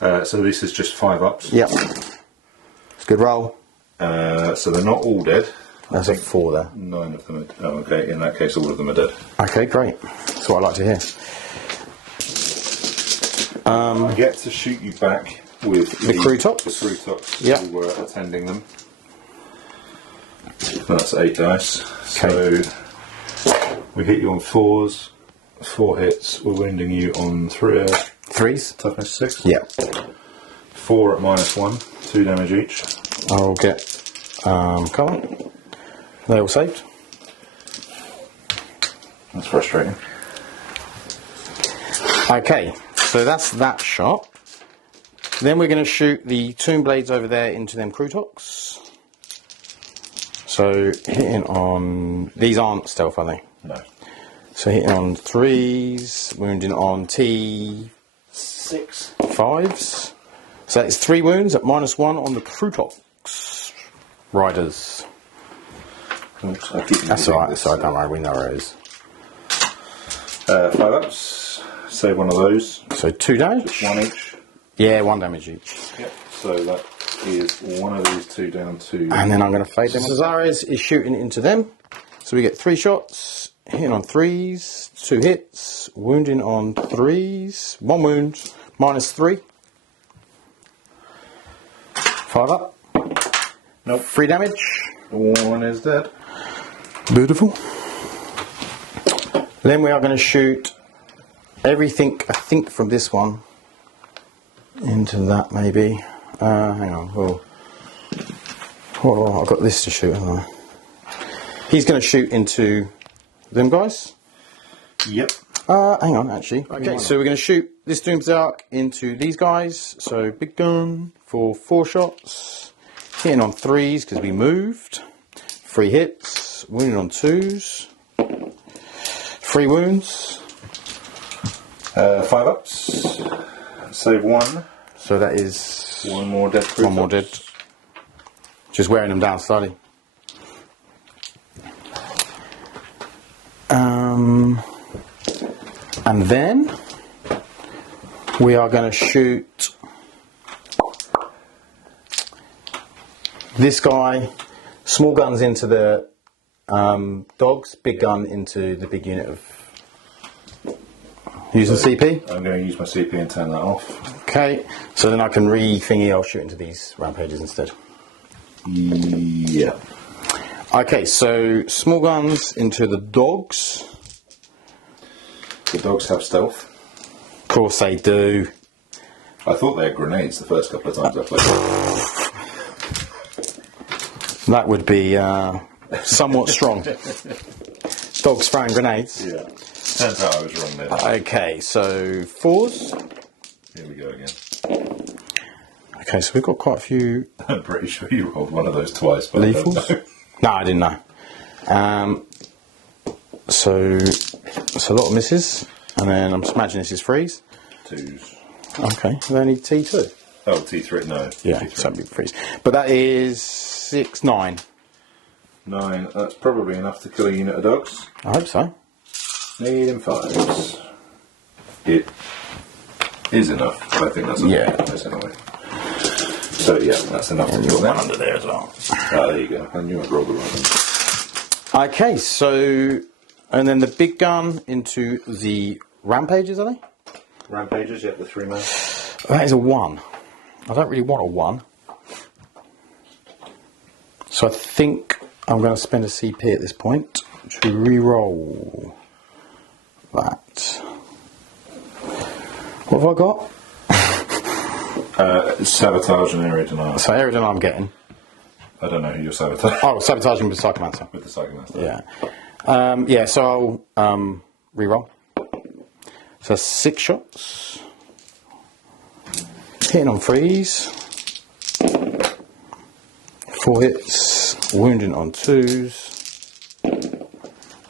anymore. So this is just 5 ups. Yep. It's a good roll. So they're not all dead. That's a 4 there. 9 of them are... Oh, okay. In that case, all of them are dead. Okay, great. That's what I like to hear. I get to shoot you back with The Krootoks? The Krootoks Yep. who were attending them. That's 8 dice. Okay. So we hit you on 4s. 4 hits. We're wounding you on 3s? toughness 6. Yeah. 4 at -1. 2 damage each. I'll get cover. They all saved. That's frustrating. Okay, so that's that shot. Then we're going to shoot the tomb blades over there into them Krootoks. So hitting on... These aren't stealth, are they? No. So hitting on 3s, wounding on T6, 5s. So it's 3 wounds at -1 on the Krootoks riders. Oops, I keep That's using alright, this, sorry, don't worry, we know where it is. 5 ups. Save one of those. So 2 damage? 1 each. Yeah, 1 damage each. Yep. So that is one of these 2 down to... And then I'm going to fade them. Cesares is shooting into them. So we get 3 shots, hitting on 3s, 2 hits, wounding on 3s, 1 wound, -3. 5 up. Nope. 3 damage. 1 is dead. Beautiful. Then we are going to shoot everything, I think, from this one into that, maybe. Hang on. Oh, I've got this to shoot, haven't I? He's going to shoot into them guys. Yep. Hang on, actually. Okay, so we're going to shoot this Doomsdark into these guys. So big gun for 4 shots. Hitting on 3s because we moved. 3 hits. Wounding on 2s. 3 wounds. 5 ups. Save 1. So that is 1 more dead. 1 more dead. Just wearing them down slowly. And then we are going to shoot this guy. Small guns into the dogs, big gun into the big unit of using CP. I'm going to use my CP and turn that off. Okay, so then I can re-thingy, I'll shoot into these rampages instead. Yeah. Okay, so small guns into the dogs. The dogs have stealth. Of course they do. I thought they had grenades the first couple of times I played. That would be somewhat strong. Dogs throwing grenades. Yeah. Turns out I was wrong there. Okay, so 4s. Here we go again. Okay, so we've got quite a few I'm pretty sure you rolled one of those twice, but I don't lethals. know. No, I didn't know. So it's a lot of misses, and then I'm just imagining this is freeze. 2s. Okay, they need T2. Oh, T3, no. Yeah, T3. so big freeze. But that is 6, 9. 9, that's probably enough to kill a unit of dogs. I hope so. Need in 5s. It is enough. I think that's enough. Yeah. Nice anyway. So yeah, that's enough to kill them. One under there as well. Ah, there you go. I knew I'd roll the right one. Okay, so and then the big gun into the rampages, are they? Rampages, yeah, the 3 men. That is a 1. I don't really want a 1. So I think I'm going to spend a CP at this point to re-roll that. What What have I got? Sabotage and area denial. So area denial I'm getting. I don't know who you're sabotaging. Oh, sabotaging with Psychomancer. With the Psychomancer. Yeah. Yeah, so I'll reroll. So 6 shots. Hitting on 3s. 4 hits. Wounding on 2s.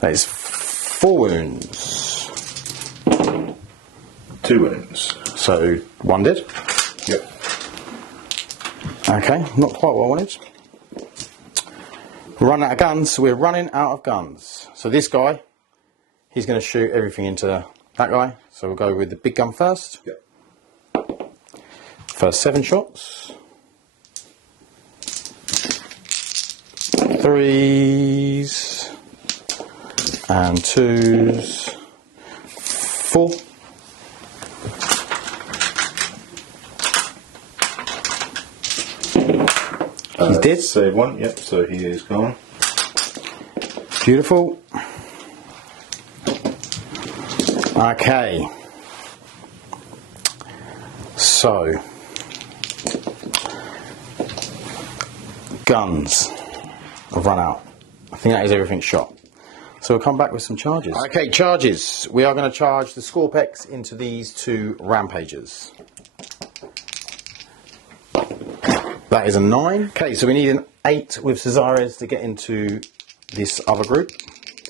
That is 4 wounds. 2 wounds. So 1 dead. Yep. Okay, not quite what I wanted. Run out of guns. We're running out of guns. So this guy, he's going to shoot everything into that guy. So we'll go with the big gun first. Yep. First 7 shots. 3s and 2s. 4. He's dead. Save 1, yep, so he is gone. Beautiful. Okay. So, guns. I've run out. I think that is everything shot. So we'll come back with some charges. Okay, charges. We are going to charge the Scorpex into these 2 Rampagers. That is a 9. Okay, so we need an 8 with Cesares to get into this other group,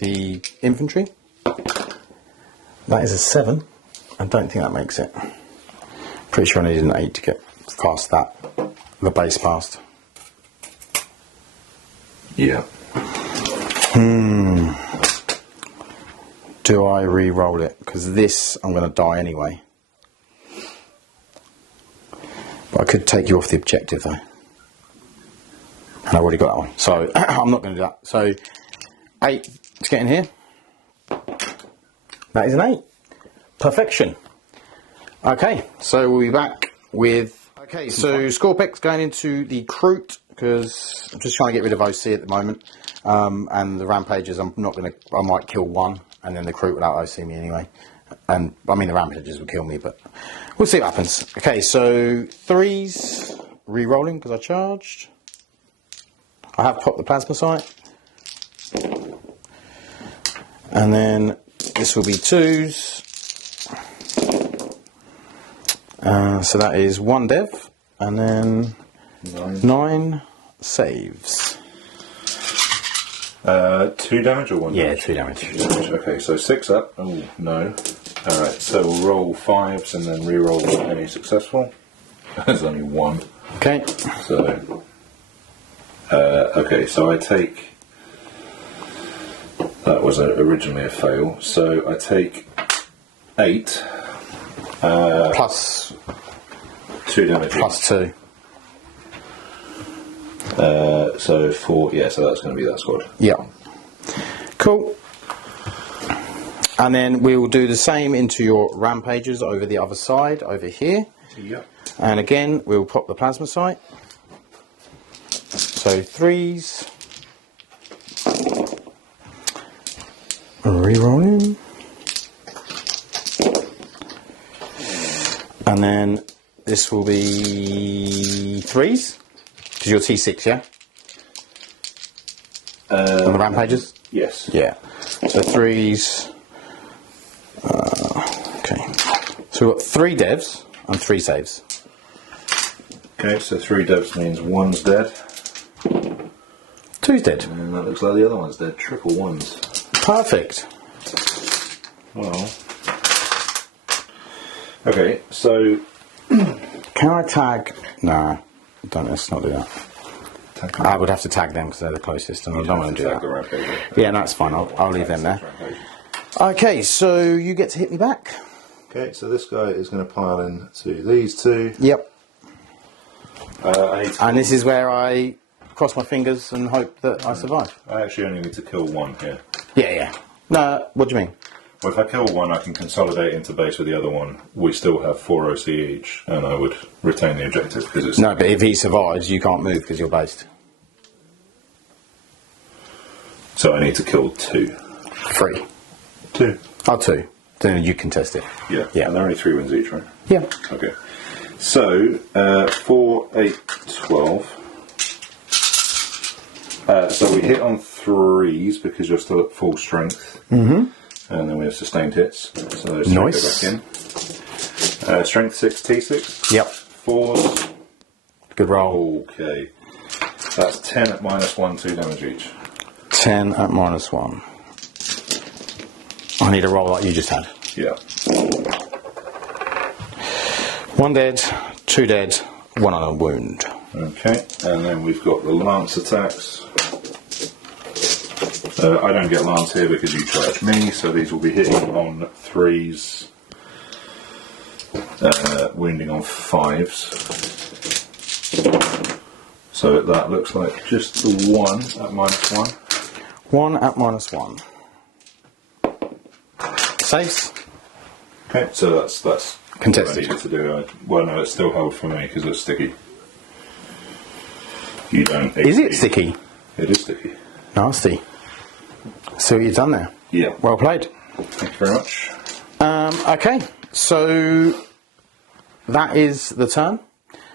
the infantry. That is a 7. I don't think that makes it. Pretty sure I need an 8 to get past that, the base past. Yeah. Do I re-roll it? Because this, I'm going to die anyway. But I could take you off the objective though. And I've already got that one. So I'm not going to do that. So 8 to get in here. That is an 8. Perfection. Okay, so we'll be back with... Okay, so Scorpex going into the Kroot, because I'm just trying to get rid of OC at the moment. And the Rampagers, I'm not going to... I might kill 1, and then the Kroot will out-OC me anyway. And, I mean, the Rampagers will kill me, but we'll see what happens. Okay, so 3s, re-rolling, because I charged. I have popped the plasma sight. And then this will be 2s. So that is 1 dev, and then 9 saves. 2 damage or 1 Yeah, damage? 2 damage. 2 damage. Okay, so 6 up. Oh, no. Alright, so we'll roll 5s and then re-roll any successful. There's only 1. Okay. So, okay, so I take... That was originally a fail. So I take 8. Plus 2 damage. plus 2. So 4, yeah, so that's going to be that squad. Yeah. Cool. And then we will do the same into your Rampagers over the other side, over here. Yep. And again, we'll pop the plasma sight. So 3s. Re-rolling. And then this will be 3s. Because you're T6, yeah? On the Rampagers? Yes. Yeah. So 3s. Okay. So we've got 3 devs and 3 saves. Okay, so 3 devs means 1's dead. 2's dead. And that looks like the other one's dead. Triple 1s. Perfect. Well. Okay, so... Can I tag? No, let's not do that. Tag I would have to tag them because they're the closest, and I don't want to do that. Yeah, no, it's fine. I'll leave them there. Okay, so you get to hit me back. Okay, so this guy is going to pile in to these 2. Yep. I need to And this is where I cross my fingers and hope that I survive. I actually only need to kill 1 here. Yeah. No, what do you mean? Well, if I kill 1, I can consolidate into base with the other one. We still have 4 OC each, and I would retain the objective because it's... No, but if he survives, you can't move because you're based. So I need to kill 2. 3. 2. Oh, 2. Then you can test it. Yeah. Yeah. And they're only 3 wins each, right? Yeah. Okay. So, 4, 8, 12. So we hit on 3s because you're still at full strength. Mm-hmm. And then we have sustained hits. So those 3 go back in. Strength 6, T6. Yep. 4s. Good roll. Okay. That's 10 at -1, 2 damage each. 10 at -1. I need a roll like you just had. Yeah. 1 dead, 2 dead, 1 on a wound. Okay. And then we've got the lance attacks. I don't get lance here because you charge me, so these will be hitting on 3s, wounding on 5s. So that looks like just the 1 at -1. 1 at -1. Saves. Okay, so that's Contested. what I needed to do. Well, no, it's still held for me because it's sticky. You don't. Is it sticky? It is sticky. Nasty. See what you've done there. Yeah. Well played. Thank you very much. Okay, so that is the turn.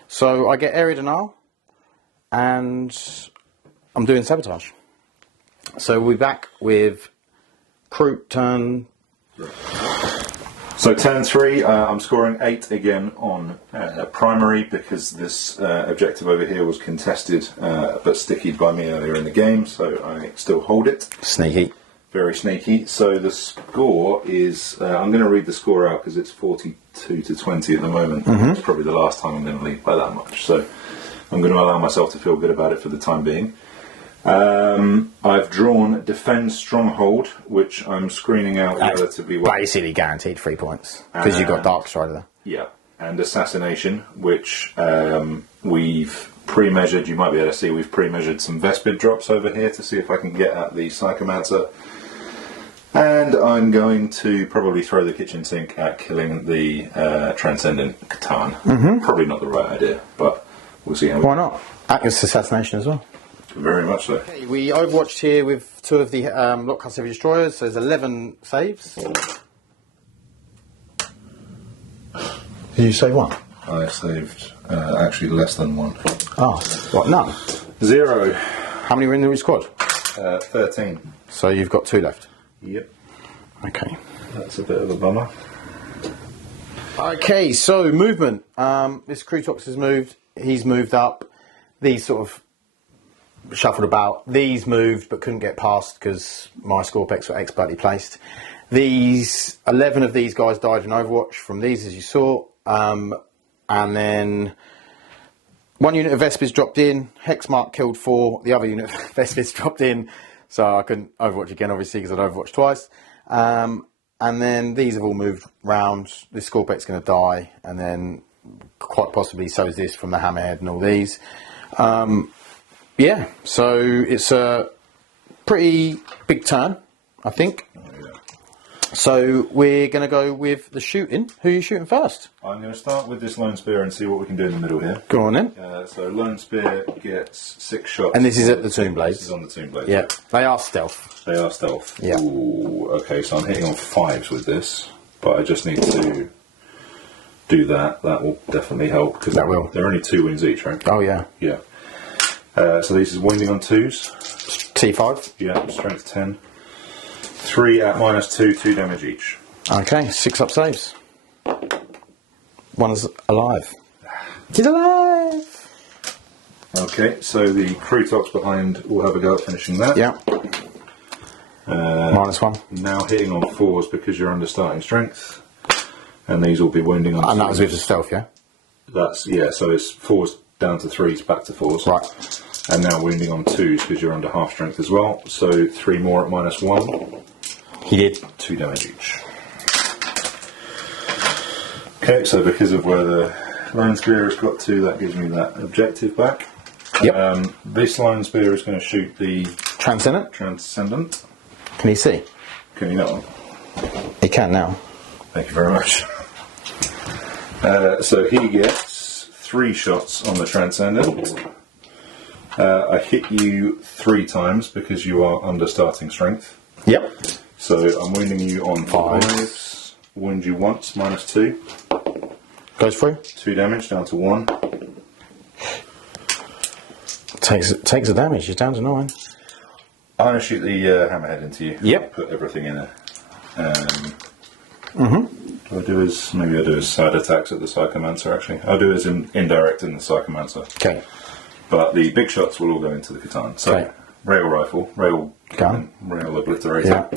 So I get area denial, and I'm doing sabotage. So we'll be back with Kroot turn. So turn 3, I'm scoring 8 again on primary because this objective over here was contested but stickied by me earlier in the game, so I still hold it. Sneaky. Very sneaky. So the score is, I'm going to read the score out because it's 42 to 20 at the moment. It's probably the last time I'm going to lead by that much, so I'm going to allow myself to feel good about it for the time being. I've drawn Defend Stronghold, which I'm screening out relatively well. Basically guaranteed 3 points because you got Dark Strider there. Yeah, and Assassination, which we've pre-measured. You might be able to see we've pre-measured some Vespid drops over here to see if I can get at the Psychomancer. And I'm going to probably throw the kitchen sink at killing the Transcendent Catan. Probably not the right idea, but we'll see how we Why not? Atlas Assassination as well. Very much so. Okay, we overwatched here with 2 of the Lockcast Heavy Destroyers. So there's 11 saves. Did you say 1? I saved actually less than 1. Oh, what? None? 0. How many were in the squad? 13. So you've got 2 left. Yep. Okay. That's a bit of a bummer. Okay, so movement. This Krootox has moved. He's moved up. These sort of shuffled about. These moved but couldn't get past because my Scorpex were expertly placed. These 11 of these guys died in Overwatch from these, as you saw. And then 1 unit of Vespids dropped in. Hexmark killed 4. The other unit of Vespids dropped in. So I couldn't Overwatch again, obviously, because I'd Overwatched twice. And then these have all moved round. This Scorpec's going to die. And then quite possibly so is this from the Hammerhead and all these. Yeah, so it's a pretty big turn, I think. Oh, yeah. So we're going to go with the shooting. Who are you shooting first? I'm going to start with this Lone Spear and see what we can do in the middle here. Go on then. So Lone Spear gets 6 shots. And this is at the Tomb Blades. This is on the Tomb Blades. Yeah, they are stealth. They are stealth. Yeah. Ooh, okay, so I'm hitting on 5s with this, but I just need to do that. That will definitely help because That will. They're only 2 wins each, right? Oh, yeah. Yeah. So this is wounding on 2s. T5. Yeah, strength 10. 3 at -2, 2 damage each. Okay, 6 up saves. 1 is alive. He's alive! Okay, so the Krootox behind will have a go at finishing that. Yeah. -1. Now hitting on 4s because you're under starting strength. And these will be wounding on And that was 2s. with the stealth, yeah? That's, yeah, so it's 4s down to 3s, back to 4s. Right. And now wounding on 2s because you're under half strength as well. So 3 more at -1. He did. 2 damage each. Okay, so because of where the Lone Spear has got to, that gives me that objective back. Yep. This Lone Spear is going to shoot the Transcendent. Transcendent. Can he see? Can you not? He can now. Thank you very much. So he gets 3 shots on the Transcendent. I hit you 3 times because you are under starting strength. Yep. So I'm wounding you on 5s. wound you once, -2. Goes through. 2 damage down to 1. Takes the damage. He's down to 9. I'm going to shoot the hammerhead into you. Yep. Put everything in there. Do I do his... Maybe I do his side attacks at the Psychomancer, actually. I'll do his indirect in the Psychomancer. Okay. But the big shots will all go into the Catan. So, Okay. rail rifle, rail Gun. rail obliterator. Yeah.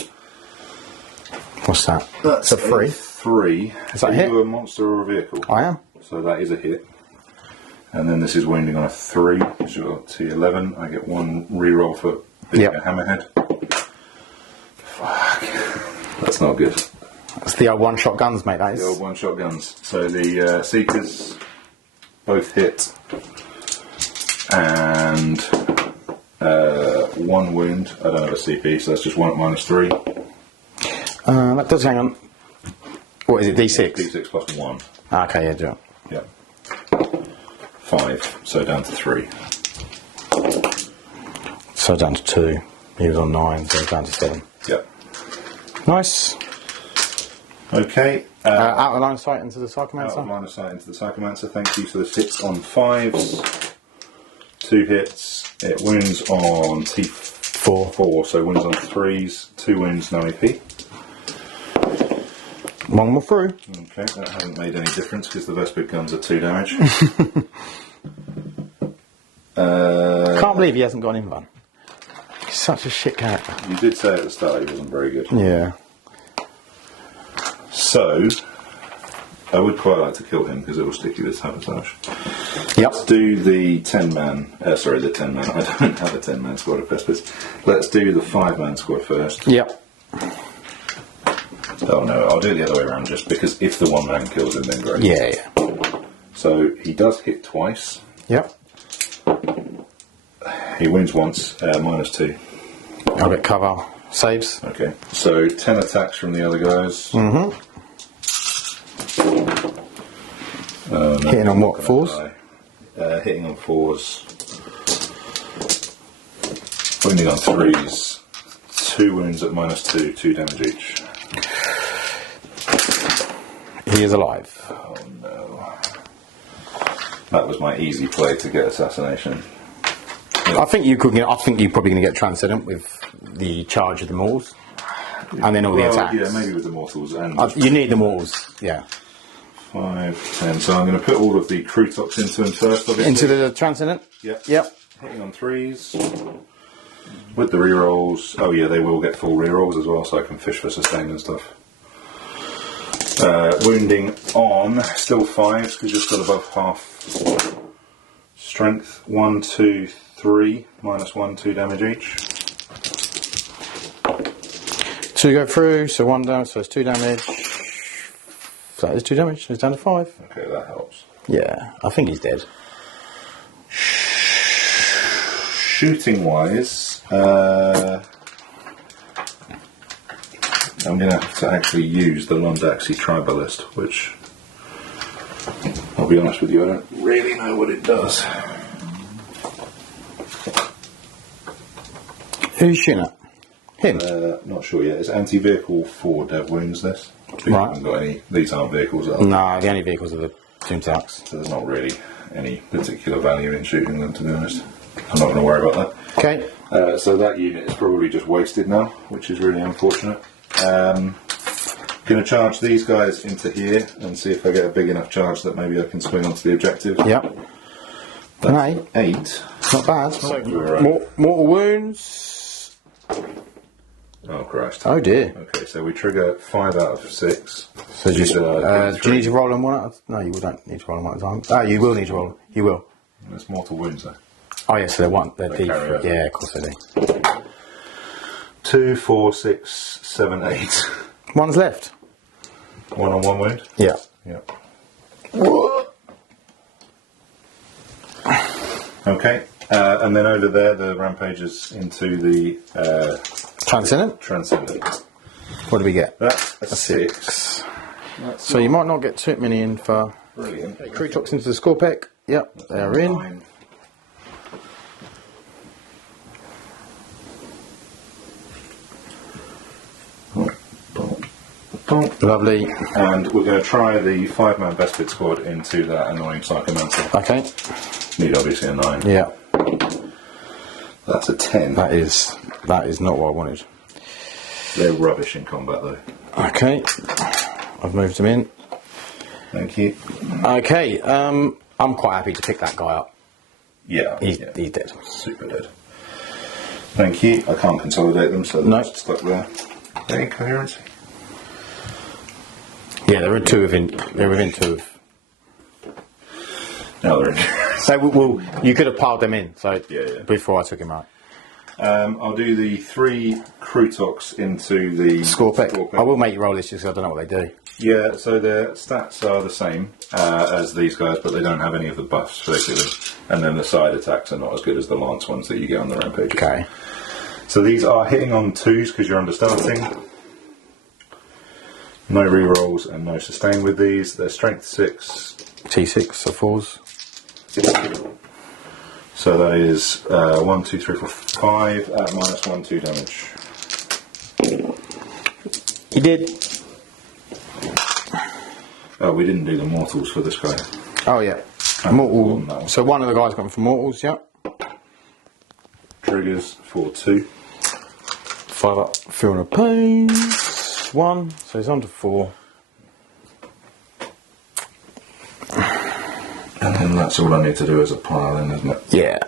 What's that? That's a 3. 3. Is that a Are hit? you a monster or a vehicle? I am. So that is a hit. And then this is wounding on a 3. So T11. I get 1 reroll for being Yep. a hammerhead. Fuck. That's not good. That's the old one-shot guns, mate. That The old is. one-shot guns. So the Seekers both hit. And 1 wound. I don't have a CP, so that's just 1 at -3. That does hang on. What is it? D6. D6 plus 1. Okay, yeah, do it. Yeah. 5. So down to 3. So down to 2. He was on 9, so down to 7. Yep. Nice. Okay. Out of line of sight into the Out of Psychomancer. line of sight into the Psychomancer. Thank you. So this hits on 5s. 2 hits. It wounds on T4. 4. So wounds on 3s. 2 wounds, no AP. 1 more through. Okay, that hasn't made any difference because the Vespid guns are 2 damage. Can't believe he hasn't got an invuln. He's such a shit character. You did say at the start he wasn't very good. Yeah. So, I would quite like to kill him because it will stick you with sabotage. Yep. Let's do the 10-man. Sorry, the 10-man. I don't have a 10-man squad of Vespids. Let's do the 5-man squad first. Yep. Oh no, I'll do it the other way around just because if the 1 man kills him, then great. Yeah, yeah. So, he does hit twice. Yep. He wins once, -2. I'll get cover. Saves. Okay, so 10 attacks from the other guys. Hitting on what? 4s? Hitting on 4s. Wounding on 3s. 2 wounds at -2, 2 damage each. He is alive. Oh no. That was my easy play to get assassination. I think you're probably going to get Transcendent with the charge of the Mortals. And then all the attacks. Yeah, maybe with the Mortals. And You need the Mortals, yeah. 5, 10. So I'm going to put all of the Krootoks into him first, obviously. Into the Transcendent? Yep. Yep. Hitting on 3s. With the rerolls. Oh yeah, they will get full rerolls as well, so I can fish for sustain and stuff. Wounding on still 5s because you're still above half strength. 1, 2, 3, -1, 2 damage each. 2 go through, so 1 down, so it's 2 damage. So that is 2 damage, it's down to 5. Okay, that helps. Yeah, I think he's dead. Shooting wise, I'm going to have to actually use the Londaxi Tribalist, which I'll be honest with you, I don't really know what it does. Who's shooting at? Him? Not sure yet. It's anti-vehicle 4 dev wounds. This. We Right. haven't got any. These aren't vehicles. Are they? No, the only vehicles are the Tombstocks. So there's not really any particular value in shooting them, to be honest. I'm not going to worry about that. Okay. So that unit is probably just wasted now, which is really unfortunate. Going to charge these guys into here and see if I get a big enough charge that maybe I can swing onto the objective. Yep. That's No. 8. Not bad. Right. Mortal wounds. Oh Christ. Oh dear. Okay, so we trigger 5 out of 6. So just, These are do you need to roll them one at a time? No, you don't need to roll them one at a time. Ah, you will need to roll them. You will. There's mortal wounds though. Oh yeah, so they're They deep. carry over. Yeah, of course they do. 2, 4, 6, 7, 8. One's left. 1 on 1 wound? Yeah. Yep. Okay, and then over there the rampages into the Transcendent. Transcendent. What do we get? That's a 6. 6. So you might not get too many in for. Brilliant. Krootoks into the Scorpec. Yep, they're in. 9. Cool. Lovely. And we're going to try the 5-man Vespid squad into that annoying Psychomancer. Okay. Need obviously a 9. Yeah. That's a 10. That is not what I wanted. They're rubbish in combat though. Okay. I've moved him in. Thank you. Okay. I'm quite happy to pick that guy up. Yeah. He's dead. Super dead. Thank you. I can't consolidate them, so they're just stuck there. Any coherency? Yeah, they're within 2 of. No, they're in. So well, you could have piled them in. So Yeah. before I took him out. I'll do the 3 Krootoks into the Scorpic. I will make you roll this just because I don't know what they do. Yeah, so their stats are the same as these guys, but they don't have any of the buffs, basically. And then the side attacks are not as good as the Lance ones that you get on the Rampages. Okay. So these are hitting on 2s because you're understarting. No rerolls and no sustain with these. They're strength 6. T6 or 4s. So that is 1, 2, 3, 4, 5 at -1, 2 damage. He did. Oh, we didn't do the mortals for this guy. Oh yeah. Mortal. So one of the guys got him from mortals. Yeah. Triggers for 2. 5 up. 400 pounds. 1. So he's on to 4. And then that's all I need to do as a pile in, isn't it? Yeah.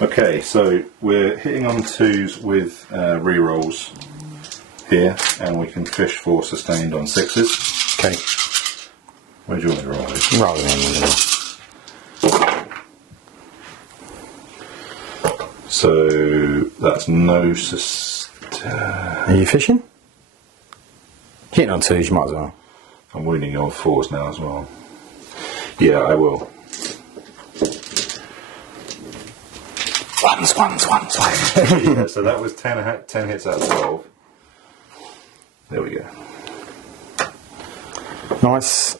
Okay, so we're hitting on 2s with rerolls here, and we can fish for sustained on 6s. Okay. Where do you want me to roll this? Roll them in. So that's no Are you fishing? Hitting on 2s, you might as well. I'm wounding you on 4s now as well. Yeah, I will. Ones. Yeah, so that was 10 hits out of 12. There we go. Nice.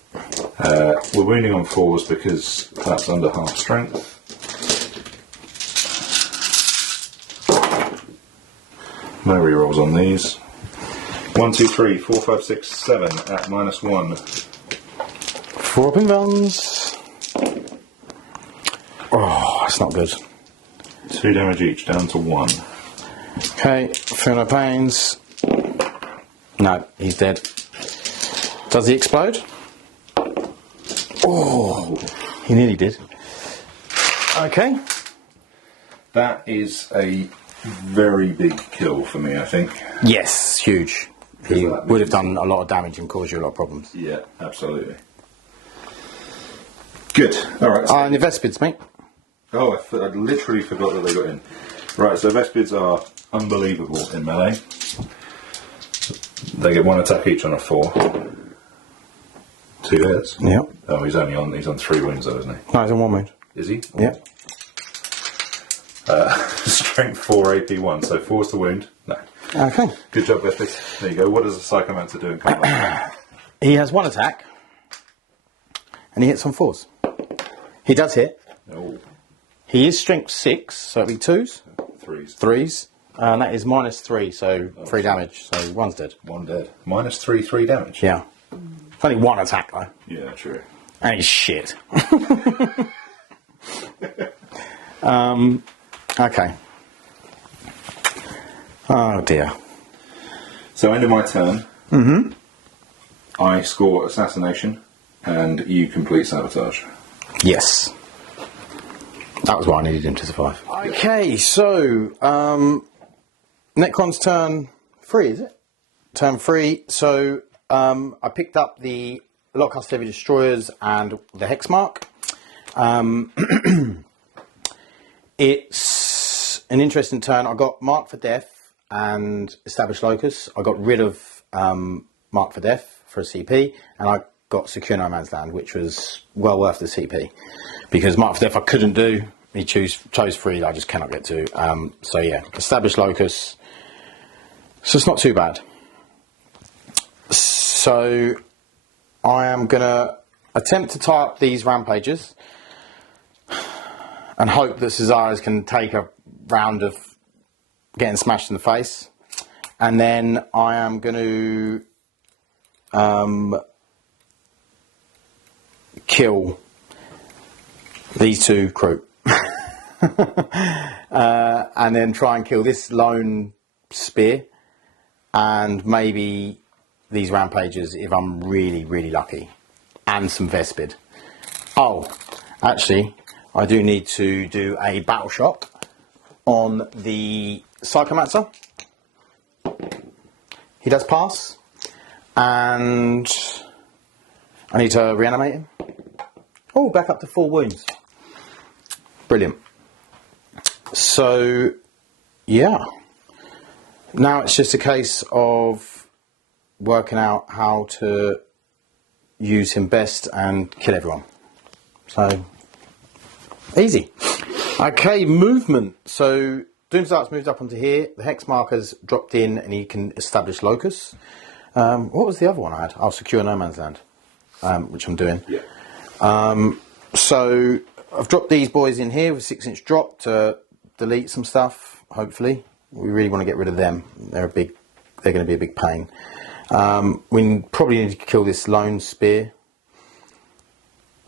We're wounding on 4s because that's under half strength. No rerolls on these. 1, 2, 3, 4, 5, 6, 7 at -1. 4 up in guns. Oh, that's not good. 2 damage each, down to 1. Okay, 300 pounds. No, he's dead. Does he explode? Oh, he nearly did. Okay. That is a very big kill for me, I think. Yes, huge. He that would have done a lot of damage and caused you a lot of problems. Yeah, absolutely. Good. All right. And the Vespids, mate. Oh, I literally forgot that they got in. Right, so Vespids are unbelievable in melee. They get 1 attack each on a 4. 2 hits. Yep. Oh, he's on 3 wounds though, isn't he? No, he's on 1 wound. Is he? Yep. Strength 4, AP 1, so 4's the wound. No. Okay. Good job, Vespids. There you go. What does a Psychomancer do in combat? He has 1 attack. And he hits on 4s. He does hit. Oh, He is strength 6, so it'll be 2s. 3s. 3s. And that is -3, so 3 damage. So 1's dead. 1 dead. -3, 3 damage. Yeah. It's only 1 attack though. Yeah, true. And he's shit. Okay. Oh dear. So end of my turn. Mm-hmm. I score assassination, and you complete sabotage. Yes. That was why I needed him to survive. Okay, so Necron's turn 3, is it? Turn 3. So I picked up the Lockhouse Heavy Destroyers and the Hexmark. It's an interesting turn. I got Mark for Death and Established Locus. I got rid of Mark for Death for a CP, and I got Secure No Man's Land, which was well worth the CP. Because Mark for Death I couldn't do. He chose 3 that I just cannot get to. So yeah, Established Locus. So it's not too bad. So I am going to attempt to tie up these Rampages and hope that Cesares can take a round of getting smashed in the face. And then I am going to kill these two Kroot. And then try and kill this lone spear and maybe these rampagers if I'm really, really lucky. And some Vespid. Oh, actually, I do need to do a battle shock on the Psychomancer. He does pass. And I need to reanimate him. Oh, back up to 4 wounds. Brilliant. So, yeah. Now it's just a case of working out how to use him best and kill everyone. So, easy. Okay, movement. So, Doomsdark's moved up onto here. The hex marker's dropped in and he can establish locus. What was the other one I had? Oh, secure no man's land, which I'm doing. Yeah. So, I've dropped these boys in here with 6-inch drop to delete some stuff, hopefully. We really want to get rid of them. They're going to be a big pain. We probably need to kill this lone spear.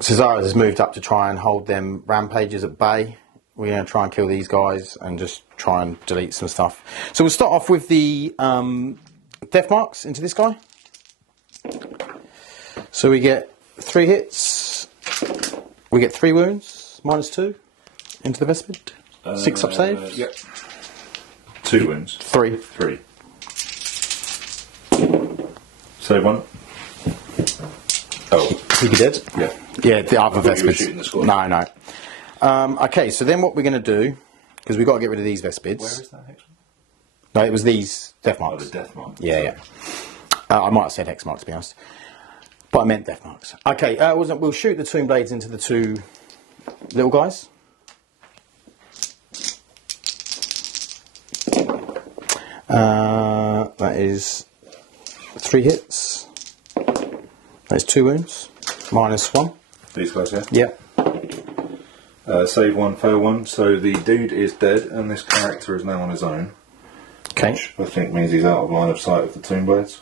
Cesarez has moved up to try and hold them rampages at bay. We're going to try and kill these guys and just try and delete some stuff. So we'll start off with the death marks into this guy. So we get 3 hits. We get 3 wounds, -2 into the Vespid. 6 up saves. Yep. 2 wounds. 3. 3. Save 1. Oh. He be dead? Yeah. Yeah, the other I thought you were Vespids. shooting the squad. No. Okay, so then what we're going to do, because we've got to get rid of these Vespids. Where is that hex? No, it was these death Oh, marks. the death mark. Yeah. I might have said hex marks, to be honest. But I meant death marks. Okay, we'll shoot the Tomb Blades into the 2 little guys. That is 3 hits. That's 2 wounds. -1. These guys here? Yeah. Save 1, fail 1. So the dude is dead, and this character is now on his own. Okay. Which I think means he's out of line of sight of the Tomb Blades.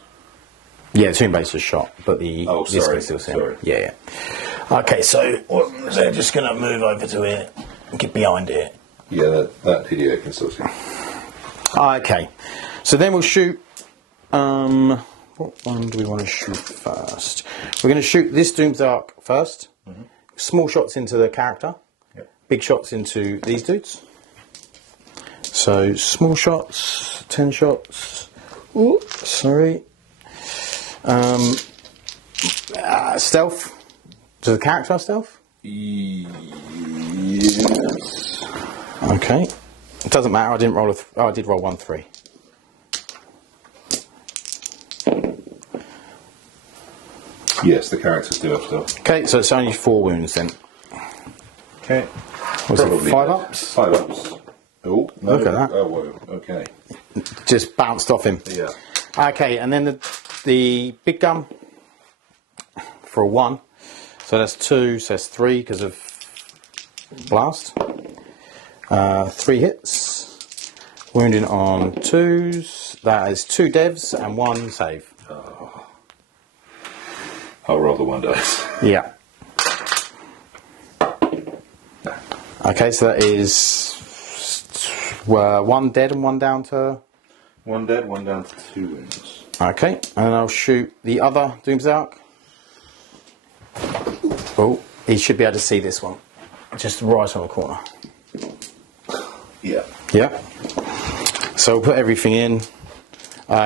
Yeah, the Tomb Blades was shot, but the this sorry. guy's still seeing. Sorry. Yeah. Okay, so they're just going to move over to it, get behind it. Yeah, that idiot can still see. Okay, so then we'll shoot. What one do we want to shoot first? We're going to shoot this Doomsdark first. Mm-hmm. Small shots into the character. Yep. Big shots into these dudes. So small shots, 10 shots. Ooh, sorry. Stealth. Does the character have stealth? Yes. Okay. It doesn't matter. I didn't roll I did roll 1-3. Yes, the characters do have stealth. Okay, so it's only 4 wounds then. Okay. Was it Probably 5 less. ups? 5 ups. Oh, no. Look at that. Oh, whoa. Okay. Just bounced off him. Yeah. Okay, and then the big gun for a 1. So that's 2, so that's 3 because of blast. 3 hits. Wounding on 2s. That is 2 devs and 1 save. I'll roll the 1 dice. Yeah. Okay, so that is 1 dead and 1 down to... 1 dead, 1 down to 2 wounds. Okay, and then I'll shoot the other Doomsdark. Oh, he should be able to see this one. Just right on the corner. Yeah. Yeah. So we'll put everything in.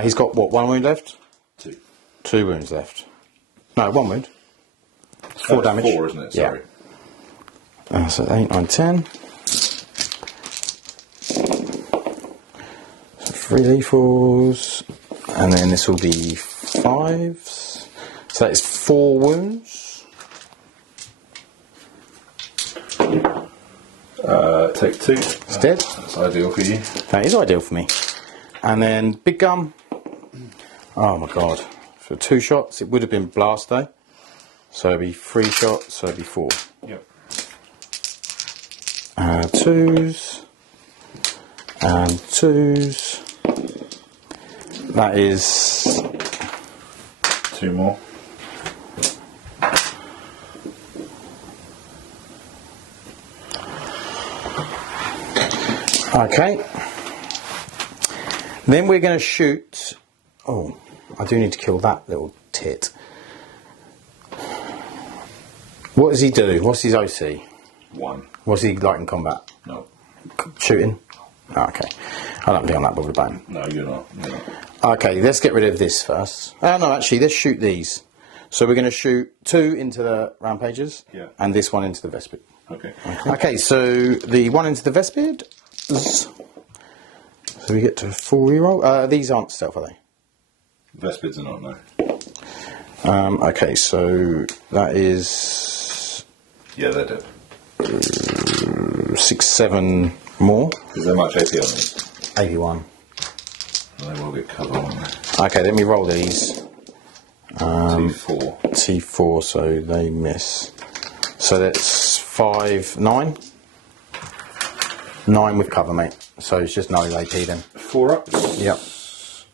He's got, what, 1 wound left? 2. 2 wounds left. No, 1 wound. It's 4 damage. 4, isn't it? Sorry. Yeah. So 8, 9, 10. So 3 d4s. And then this will be 5s. So that is 4 wounds. Take 2. It's dead. That's ideal for you. That is ideal for me. And then big gun. Oh my god. For 2 shots, it would have been blast though. So it'd be 3 shots, so it'd be 4. Yep. 2s. And 2s. That is 2 more. okay. Then we're going to shoot. Oh, I do need to kill that little tit. What does he do? What's his OC? 1. What's he like in combat? No. Shooting? Oh, okay. I don't think I'm that bothered about him. No, you're not. Okay, let's get rid of this first. Oh, no, actually, let's shoot these. So we're going to shoot 2 into the rampages, Yeah. and this one into the Vespid. Okay. Okay, so the one into the Vespid. So we get to full reroll. These aren't stealth, are they? Vespids are not, no. Okay, so that is Yeah, they're dead. 6, 7 more. Is there much AP on these? 81. They will get covered on there. Okay, let me roll these. T4. T4, so they miss. So that's 5, 9. 9 with cover, mate. So it's just no AP then. 4 ups? Yep.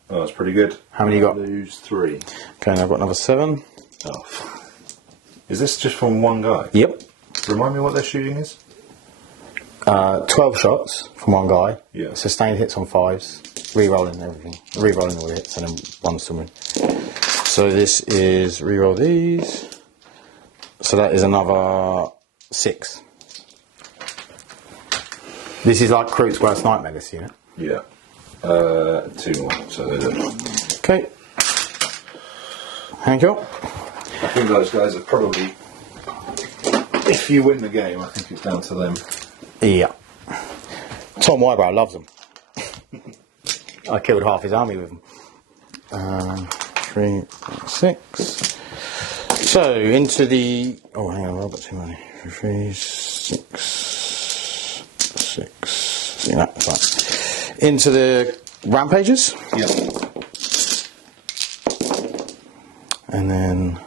Oh, that's pretty good. How many you got? Lose 3. Okay, now I've got another 7. Oh. Is this just from one guy? Yep. Remind me what their shooting is? 12 shots from one guy. Yeah. Sustained hits on 5s. Re-rolling everything. Re-rolling all the hits and then one summary. So this is re-roll these. So that is another 6. This is like Kroot's worst nightmare, this unit. Yeah. 2 more, so they're done. Okay. Thank you. I think those guys are probably, if you win the game, I think it's down to them. Yeah. Tom Wybrow loves them. I killed half his army with them. 3, 6. So, into the... Oh, hang on, I've got too many. 3, 6, 6... See that? Right. Into the rampages. Yeah. And then...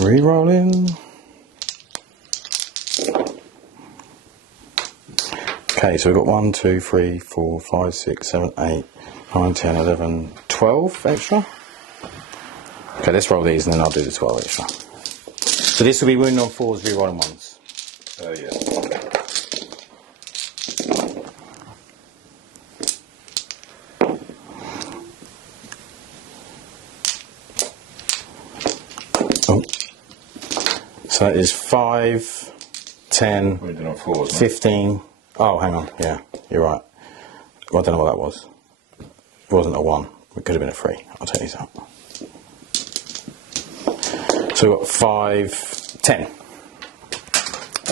re-rolling. Okay, so we've got 1, 2, 3, 4, 5, 6, 7, 8, 9, 10, 11, 12 extra. Okay, let's roll these and then I'll do the 12 extra. So this will be wound on 4s, re-rolling 1s. Yeah. Oh. So that is 5, 10, We're doing on 4s, 15. Oh, hang on. Yeah, you're right. Well, I don't know what that was. It wasn't a 1. It could have been a 3. I'll take these out. So we've got 5, 10.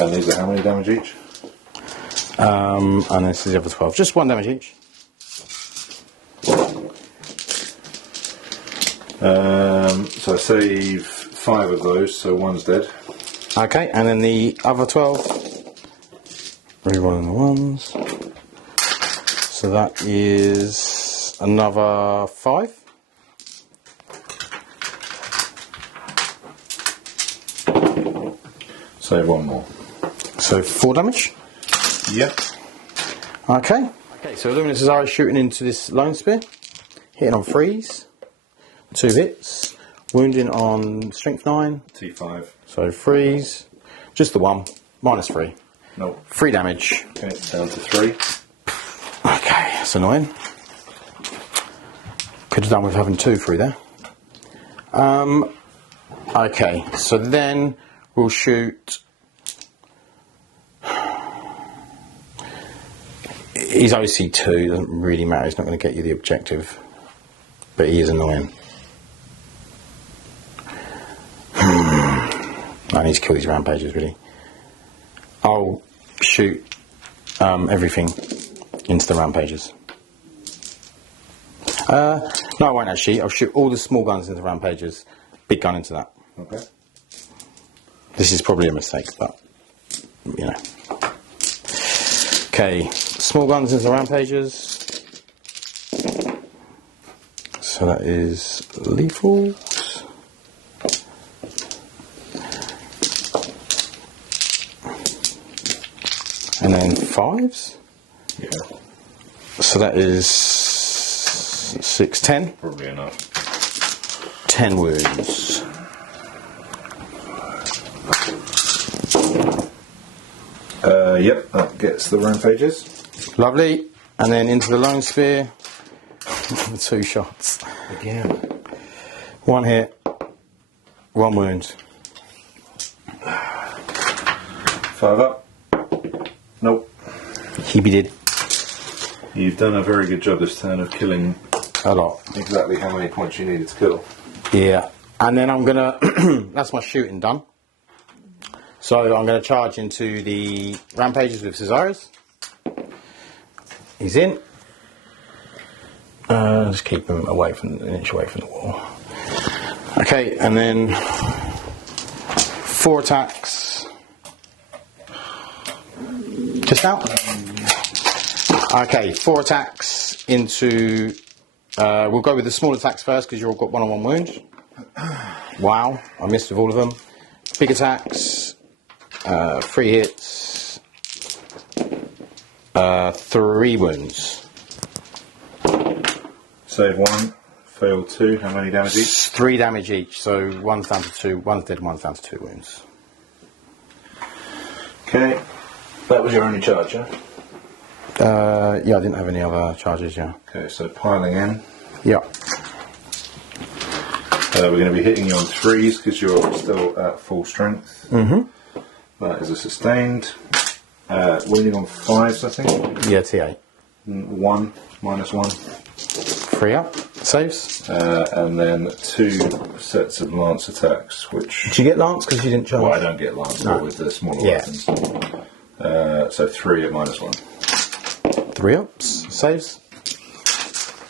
And these are how many damage each? And this is the other 12. Just 1 damage each. So I save 5 of those, so 1's dead. Okay, and then the other 12. Rerolling the 1s. So that is another 5. Save 1 more. So 4 damage. Yep. Okay. Okay, so Luminous Azari shooting into this Lone Spear. Hitting on 3s. 2 hits. Wounding on Strength 9. T5. So 3s. Just the 1. Minus 3. Nope. 3 damage. Okay, down to 3. Okay, that's annoying. Could have done with having 2 through there. Okay, so then we'll shoot. He's OC2, doesn't really matter, he's not going to get you the objective. But he is annoying. I need to kill these rampages, really. I'll shoot everything into the rampages. No, I won't actually. I'll shoot all the small guns into the rampages. Big gun into that. Okay. This is probably a mistake, but you know. Okay, small guns into the rampages. So that is lethal. And then 5s. Yeah. So that is 6, 10. Probably enough. 10 wounds. Yep, that gets the rampages. Lovely. And then into the lone spear. 2 shots. Again. 1 hit. 1 wound. 5 up. Nope. He did. You've done a very good job this turn of killing A lot. exactly how many points you needed to kill. Yeah. And then I'm going to... that's my shooting done. So I'm going to charge into the rampages with Cesaris. He's in. Just keep him away from an inch away from the wall. Okay, and then 4 attacks. Just now. Okay, 4 attacks into. We'll go with the small attacks first because you've all got 1-on-1 wounds. Wow, I missed with all of them. Big attacks. 3 hits. 3 wounds. Save 1, fail 2. How many damage each? 3 damage each, so 1's down to 2, 1's dead, 1's down to 2 wounds. Okay. That was your only charge, yeah? Yeah, I didn't have any other charges, yeah. Okay, so piling in. Yeah. We're going to be hitting you on 3s because you're still at full strength. Mm-hmm. That is a sustained. Wounding on 5s, I think. Yeah, T8. 1, -1. 3 up, saves. And then 2 sets of lance attacks, which... Did you get Lance because you didn't charge? Well, I don't get lance, but with the smaller weapons. So 3 at -1. 3 ups, saves.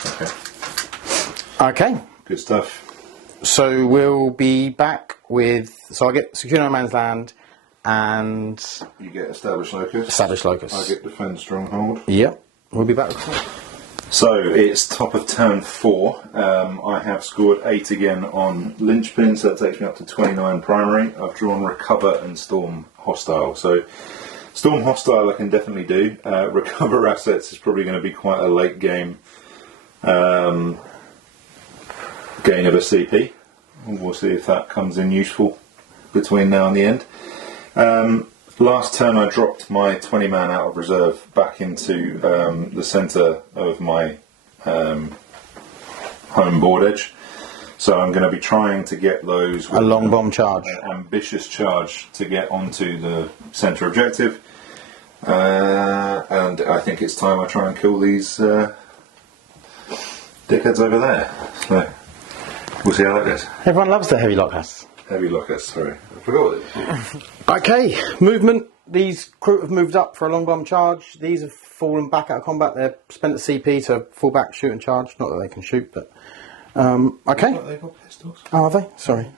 Okay. Okay, Good stuff. so we'll be back with... So I get Secure No Man's Land and You get Established Locus. Established Locus. I get Defend Stronghold. Yep, we'll be back with that. So it's top of turn 4. I have scored 8 again on Linchpin, so that takes me up to 29 primary. I've drawn Recover and Storm Hostile. So Storm Hostile I can definitely do. Recover Assets is probably going to be quite a late game gain of a CP. We'll see if that comes in useful between now and the end. Last turn I dropped my 20 man out of reserve back into the centre of my home board edge. So I'm going to be trying to get those with A long bomb charge. an ambitious charge to get onto the centre objective. And I think it's time I try and kill these dickheads over there. So we'll see how that goes. Everyone loves the heavy lockhouse. Heavy lockers, sorry. I forgot it. Okay, movement. These Kroot have moved up for a long bomb charge. These have fallen back out of combat. They're spent at CP to fall back, shoot and charge. Not that they can shoot, but... okay. They've got pistols. Oh, are they? Sorry.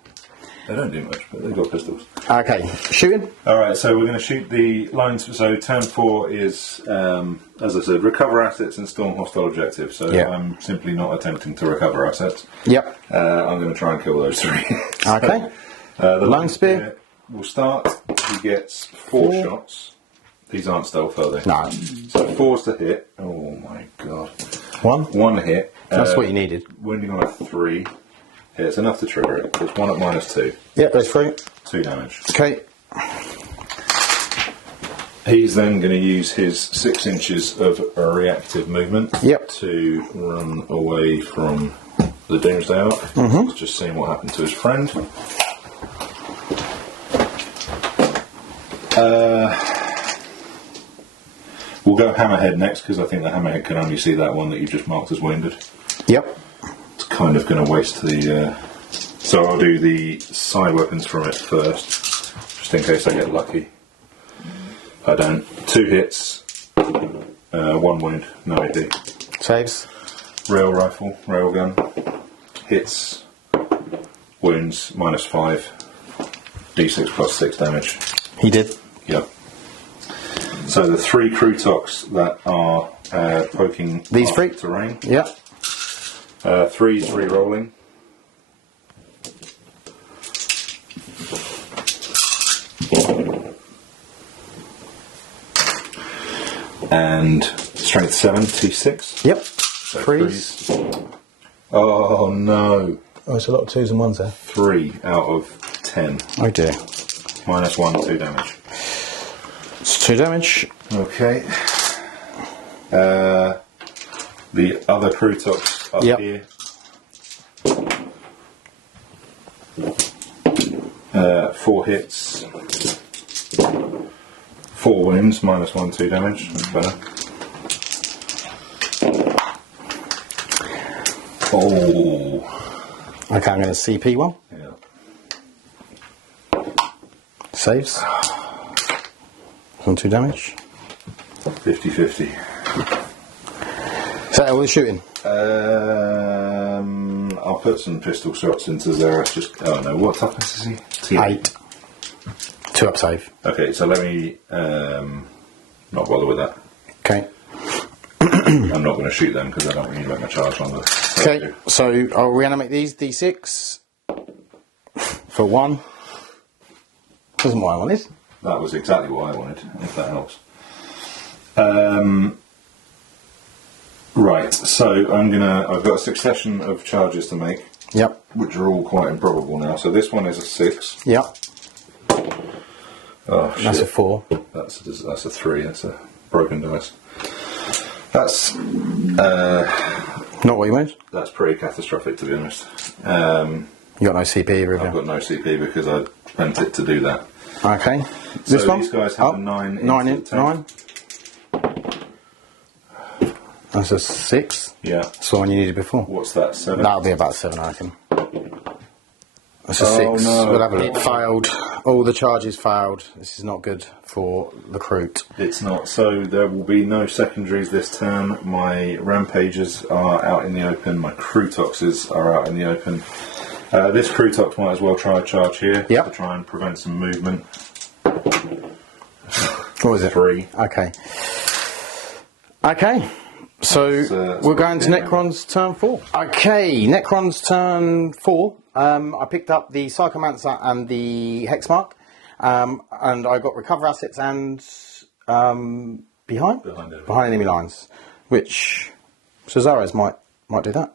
They don't do much, but they've got pistols. Okay, shooting. Alright, so we're going to shoot the lines. So turn 4 is, as I said, recover assets and storm hostile objectives. So Yeah. I'm simply not attempting to recover assets. Yep. I'm going to try and kill those 3. Okay. The Lone spear. will start. He gets 4 shots. These aren't stealth, are they? No. So 4's to hit. Oh my god. 1. 1 hit. That's what you needed. Wounding on a 3. Yeah, it's enough to trigger it. There's 1 at -2. Yep, those 3. 2 damage. Okay. He's then going to use his 6 inches of reactive movement Yep. to run away from the Doomsday Ark. He's just seeing what happened to his friend. We'll go Hammerhead next because I think the Hammerhead can only see that one that you've just marked as wounded. Yep. It's kind of going to waste the... So I'll do the side weapons from it first, just in case I get lucky. I don't. 2 hits, 1 wound, no AD. Saves. Rail rifle, rail gun, hits, wounds, -5, d6 plus 6 damage. He did. Yep. So the 3 Krootoks that are poking These off 3? terrain. Yep. 3's re-rolling. And strength 7, T6. Yep. So 3s. Oh no. Oh, it's a lot of 2s and 1s there. 3 out of 10. Oh dear. -1, 2 damage. It's 2 damage. Okay. The other Krootox up here. 4 hits. 4 wounds, -1, 2 damage. That's better. Oh. Okay, I'm going to CP one. Yeah. Saves. 2 damage. 50-50. Is that all the shooting? I'll put some pistol shots into Xerath. Oh no, what toughness is he? T8. 2 up save. Okay, so let me not bother with that. Okay. I'm not going to shoot them because I don't really make my charge longer. Okay, so I'll reanimate these D6 for 1. Doesn't what I wanted. That was exactly what I wanted, if that helps. Right, so I've got a succession of charges to make. Yep. Which are all quite improbable now. So this one is a 6. Yep. Oh shit. That's a 4. That's a 3. That's a broken dice. That's Not what you wanted? that's pretty catastrophic, to be honest. You got no CP either, have I've you? got no CP because I spent it to do that. Okay. This So one? these guys have a 9 9 into in, the tank. 9. That's a 6. Yeah. That's the one you needed before. What's that? 7? That'll be about 7, I reckon. That's a Oh, 6. no. We'll have a look. It failed. All the charges failed. This is not good for the Kroot. It's not. So there will be no secondaries this turn. My Rampages are out in the open. My Krootoxes are out in the open. This Krootox might as well try a charge here Yep. to try and prevent some movement. What was it? 3. Okay. Okay. So That's we're going to yeah. Necron's turn 4. Okay, Necron's turn 4. I picked up the Psychomancer and the Hexmark, and I got recover assets and behind enemy lines, which Cesares might do that.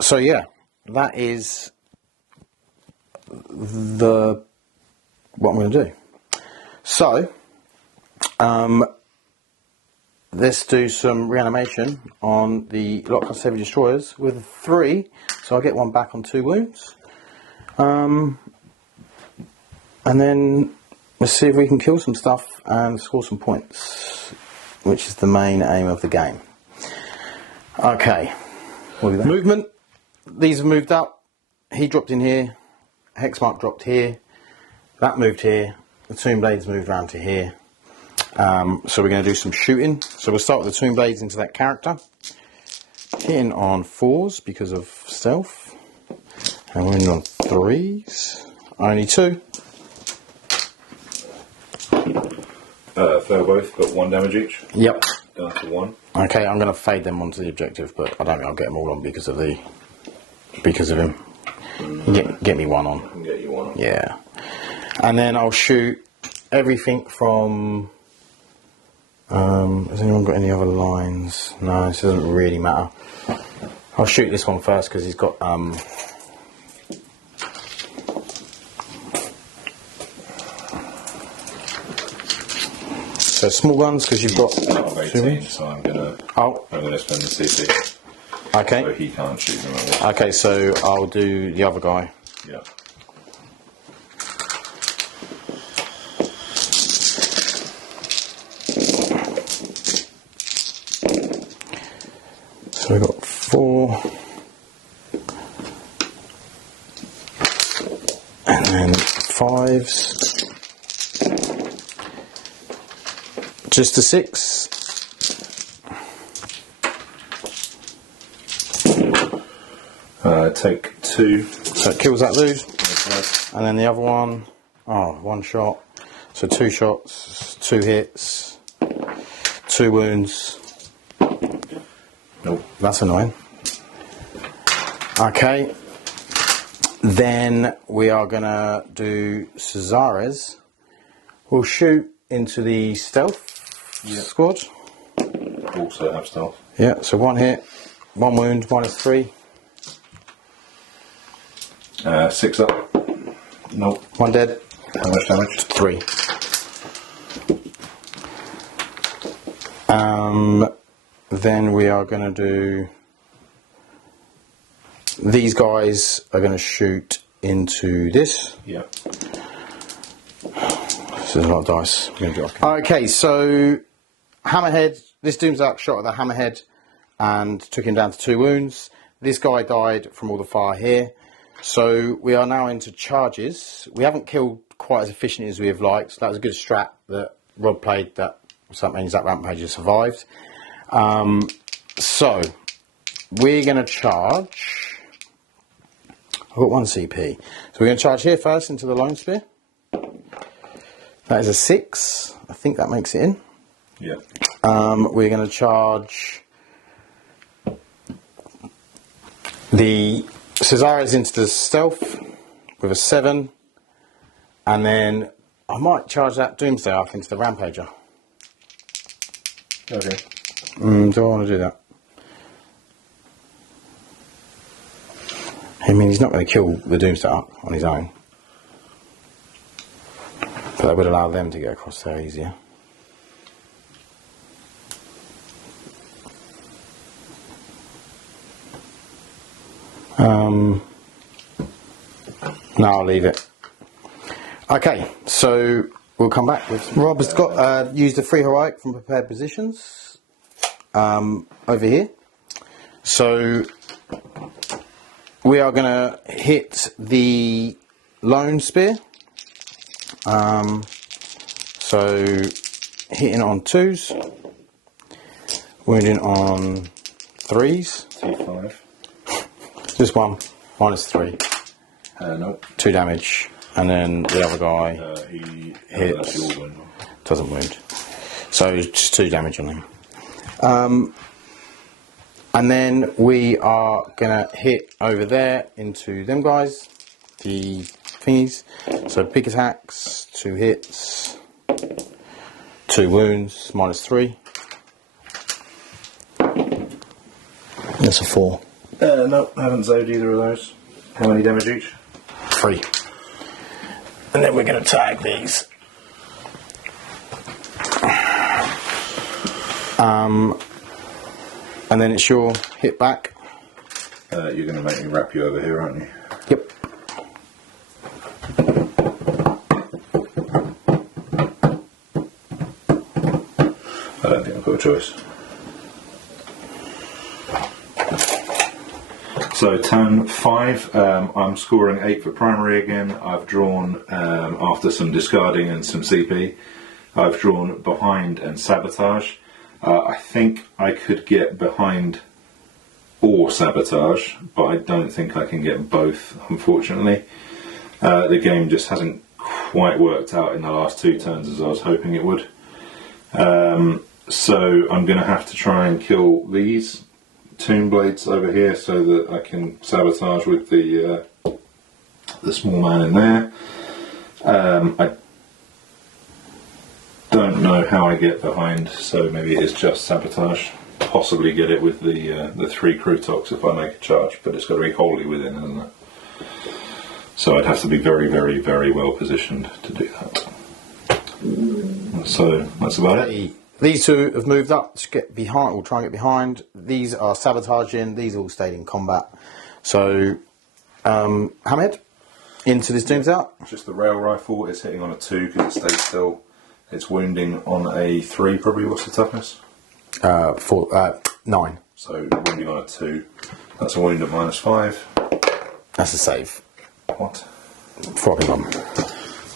So yeah, that is what I'm going to do. So. Let's do some reanimation on the Lockhouse Heavy Destroyers with a 3, so I'll get 1 back on 2 wounds. And then let's see if we can kill some stuff and score some points, which is the main aim of the game. Okay. Movement. These have moved up. He dropped in here. Hexmark dropped here. That moved here. The Tomb Blades moved around to here. So we're going to do some shooting. So we'll start with the Tomb Blades into that character. Hitting on 4s because of stealth. And we're in on 3s. Only 2. Fail both, got 1 damage each. Yep. Down to 1. Okay, I'm going to fade them onto the objective, but I don't think I'll get them all on because of him. Get me 1 on. I can get you 1 on. Yeah. And then I'll shoot everything from... has anyone got any other lines? No, this doesn't really matter. I'll shoot this one first because he's got... So small guns because you've got... Out of 18, so I'm gonna spend the CC. Okay. So he can't shoot them at this. Okay, so I'll do the other guy. Yeah. So we've got 4. And then 5s. Just a 6. Take 2. So it kills that dude. And then the other one, 1 shot. So 2 shots, 2 hits, 2 wounds. Nope. That's annoying. Okay. Then we are going to do Cesares. We'll shoot into the stealth squad. Also have stealth. Yeah, so 1 hit, 1 wound, -3. 6 up. Nope. 1 dead. How much damage? 3. Then we are going to do... These guys are going to shoot into this. Yeah. So there's a lot of dice. Okay, so Hammerhead, this Doomsdark shot at the Hammerhead and took him down to 2 wounds. This guy died from all the fire here. So we are now into charges. We haven't killed quite as efficiently as we have liked. So that was a good strat that Rob played, that means that Rampage has survived. So we're going to charge. I've got 1 CP. So we're going to charge here first into the Lone Spear. That is a 6. I think that makes it in. Yeah. We're going to charge the Caesarius into the Stealth with a 7. And then I might charge that Doomsday Arc into the Rampager. Okay. Do I want to do that? I mean, he's not going to kill the Doomsday Arc on his own. But that would allow them to get across there easier. No, I'll leave it. Okay, so we'll come back with... Rob has got used a free heroic from prepared positions over here. So we are going to hit the Lone Spear. So hitting on 2s, wounding on 3s. T5. Just 1, -3. Nope. 2 damage, and then the other guy He hits. that's your one. Doesn't wound. So just 2 damage on him. And then we are gonna hit over there into them guys, the thingies. So big attacks, 2 hits, 2 wounds, -3. That's a 4. No, I haven't saved either of those. How many damage each? 3. And then we're going to tag these. And then it's your hit back. You're going to make me wrap you over here, aren't you? Yep. I don't think I've got a choice. So turn 5, I'm scoring 8 for primary again. I've drawn, after some discarding and some CP, I've drawn behind and sabotage. I think I could get behind or sabotage, but I don't think I can get both, unfortunately. The game just hasn't quite worked out in the last 2 turns as I was hoping it would. So I'm going to have to try and kill these Tomb Blades over here so that I can sabotage with the small man in there. I don't know how I get behind, so maybe it is just sabotage. Possibly get it with the 3 Krootoks if I make a charge, but it's got to be wholly within, hasn't it? So I'd have to be very, very, very well positioned to do that. So that's about it. These 2 have moved up to get behind, or try and get behind. These are sabotaging. These all stayed in combat. So, Hammerhead into this Doom's out. Just the rail rifle is hitting on a 2 because it stays still. It's wounding on a 3, probably. What's the toughness? 9. So wounding on a 2. That's a wound at -5. That's a save. What? Frogging on.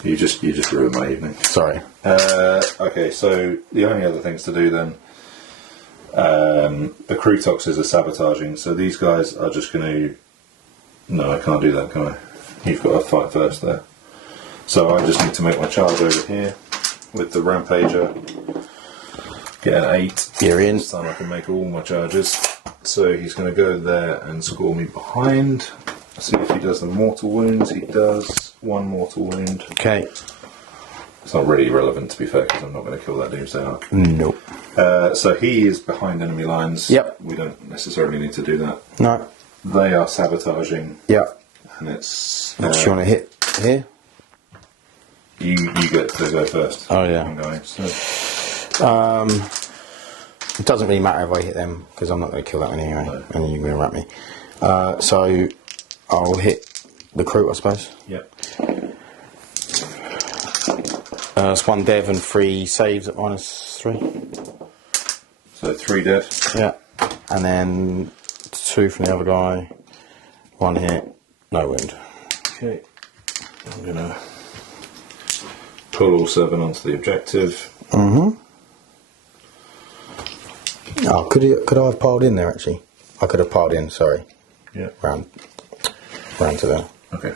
You just ruined my evening. Sorry. Okay, so the only other things to do then, the Krootoxes are sabotaging, so these guys are just going to... No, I can't do that, can I? You've got to fight first there. So I just need to make my charge over here with the Rampager. Get an 8. You're in. This time I can make all my charges. So he's going to go there and score me behind. See if he does the mortal wounds. He does 1 mortal wound. Okay. It's not really relevant, to be fair, because I'm not going to kill that Doomsday Arc. Nope. So he is behind enemy lines. Yep. We don't necessarily need to do that. No. They are sabotaging. Yep. And it's... Do you want to hit here? You get to go first. Oh, yeah. I'm going, so. It doesn't really matter if I hit them, because I'm not going to kill that one anyway. No. And you're going to wrap me. So I'll hit the Kroot, I suppose. Yep. It's 1 dev and 3 saves at -3. So 3 dead. Yeah. And then 2 from the other guy. 1 hit, no wound. Okay. I'm going to pull all 7 onto the objective. Mm-hmm. Oh, could I have piled in there, actually? I could have piled in, sorry. Yeah. Round to there. Okay.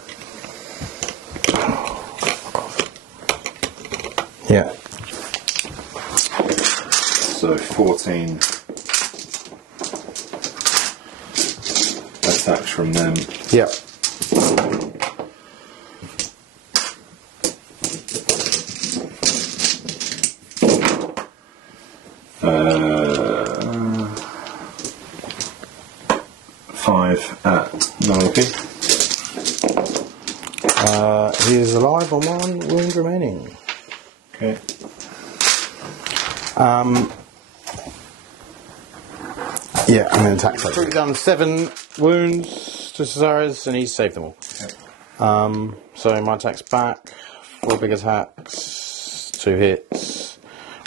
Yeah. So 14 attacks from them. Yeah. At Nike. He is alive on 1 wound remaining. Okay. Yeah, I'm going to attack. Kroot done 7 wounds to Cesares, and he's saved them all. Okay. So my attack's back. 4 big attacks, 2 hits,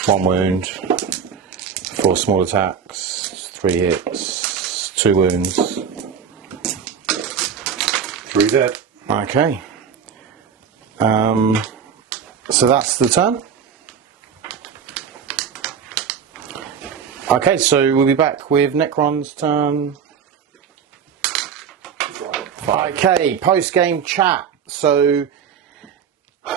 1 wound, 4 small attacks, 3 hits, 2 wounds. 3 dead. Okay. So that's the turn. Okay, so we'll be back with Necron's turn. Okay, post-game chat. So,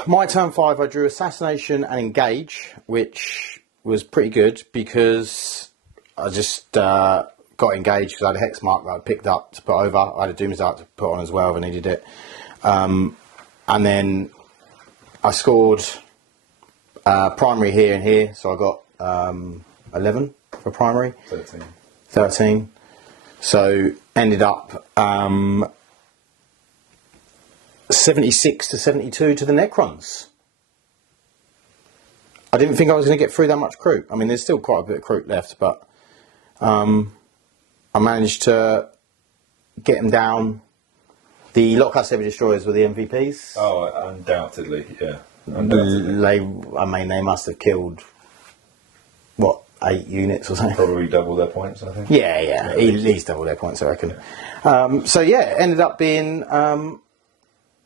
my turn 5, I drew Assassination and Engage, which was pretty good because I just got engaged because I had a hex mark that I picked up to put over. I had a Doom's Dart to put on as well if I needed it. And then I scored primary here and here, so I got 11 for primary. 13. So ended up 76 to 72 to the Necrons. I didn't think I was going to get through that much Kroot. I mean, there's still quite a bit of Kroot left, but I managed to get them down. The Lockhouse Heavy Destroyers were the MVPs. Oh, undoubtedly, yeah. They must have killed, what, 8 units or something? Probably double their points, I think. Yeah, at least double their points, I reckon. Yeah. So, yeah, it ended up being a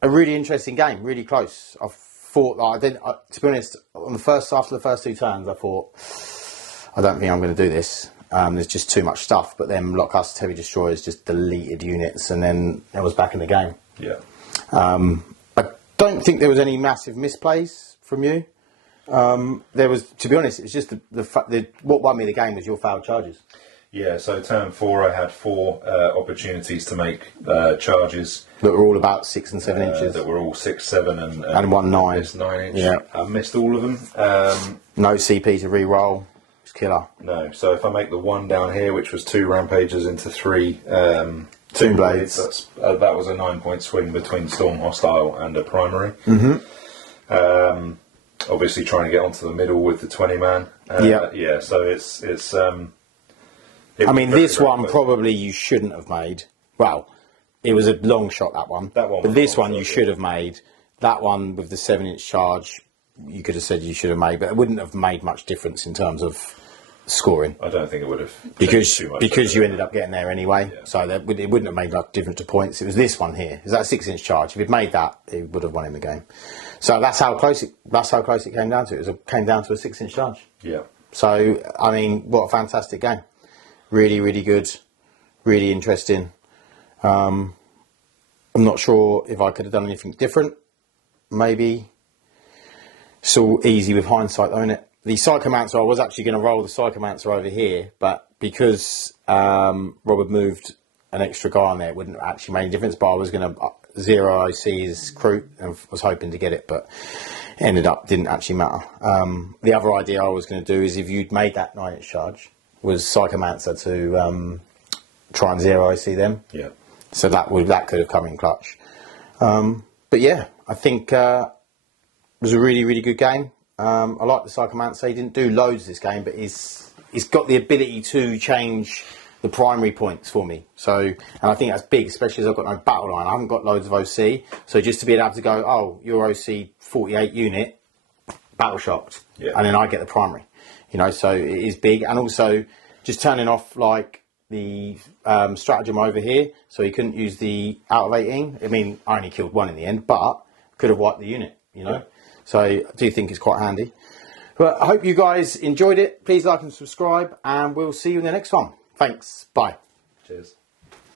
really interesting game, really close. I thought that to be honest, after the first 2 turns, I thought, I don't think I'm going to do this. There's just too much stuff, but then Lockhouse Heavy Destroyers just deleted units, and then I was back in the game. Yeah. I don't think there was any massive misplays from you. There was, to be honest, it's just what won me the game was your foul charges. Yeah, so turn 4 I had 4 opportunities to make charges. That were all about 6 and 7 inches. That were all 6, 7 and 1 9. This 9 inch. Yeah. I missed all of them. No CP to re-roll. It's killer. No, so if I make the 1 down here, which was 2 rampages into 3 Tomb Blades, that was a 9-point swing between Storm Hostile and a primary. Mm-hmm. Obviously trying to get onto the middle with the 20-man. Yeah, so it's I mean, this one probably you shouldn't have made. Well, it was a long shot, that one. But this one you should have made. That one with the 7-inch charge, you could have said you should have made, but it wouldn't have made much difference in terms of scoring. I don't think it would have. Because you ended up getting there anyway. Yeah. So it wouldn't have made much difference to points. It was this one here. Is that a 6-inch charge? If he'd made that, he would have won in the game. So that's how close it came down to. It came down to a 6-inch charge. Yeah. So, I mean, what a fantastic game. Really, really good. Really interesting. I'm not sure if I could have done anything different. Maybe. It's all easy with hindsight, though, isn't it? The Psychomancer, I was actually going to roll the Psychomancer over here, but because Rob had moved an extra guy on there, it wouldn't actually make any difference. But I was going to 0 OC is Kroot, and was hoping to get it, but didn't actually matter. The other idea I was going to do is if you'd made that 9-inch charge, was Psychomancer to try and 0 OC them. Yeah. So that could have come in clutch. But yeah, I think it was a really, really good game. I like the Psychomancer. He didn't do loads this game, but he's got the ability to change the primary points for me. So, and I think that's big, especially as I've got no battle line. I haven't got loads of OC. So just to be able to go, oh, your OC 48 unit, battle shocked. Yeah. And then I get the primary. You know, so it is big. And also just turning off like the stratagem over here, so he couldn't use the out of 18. I mean, I only killed one in the end, but could have wiped the unit, you know. Yeah. So I do think it's quite handy. But I hope you guys enjoyed it. Please like and subscribe, and we'll see you in the next one. Thanks. Bye. Cheers.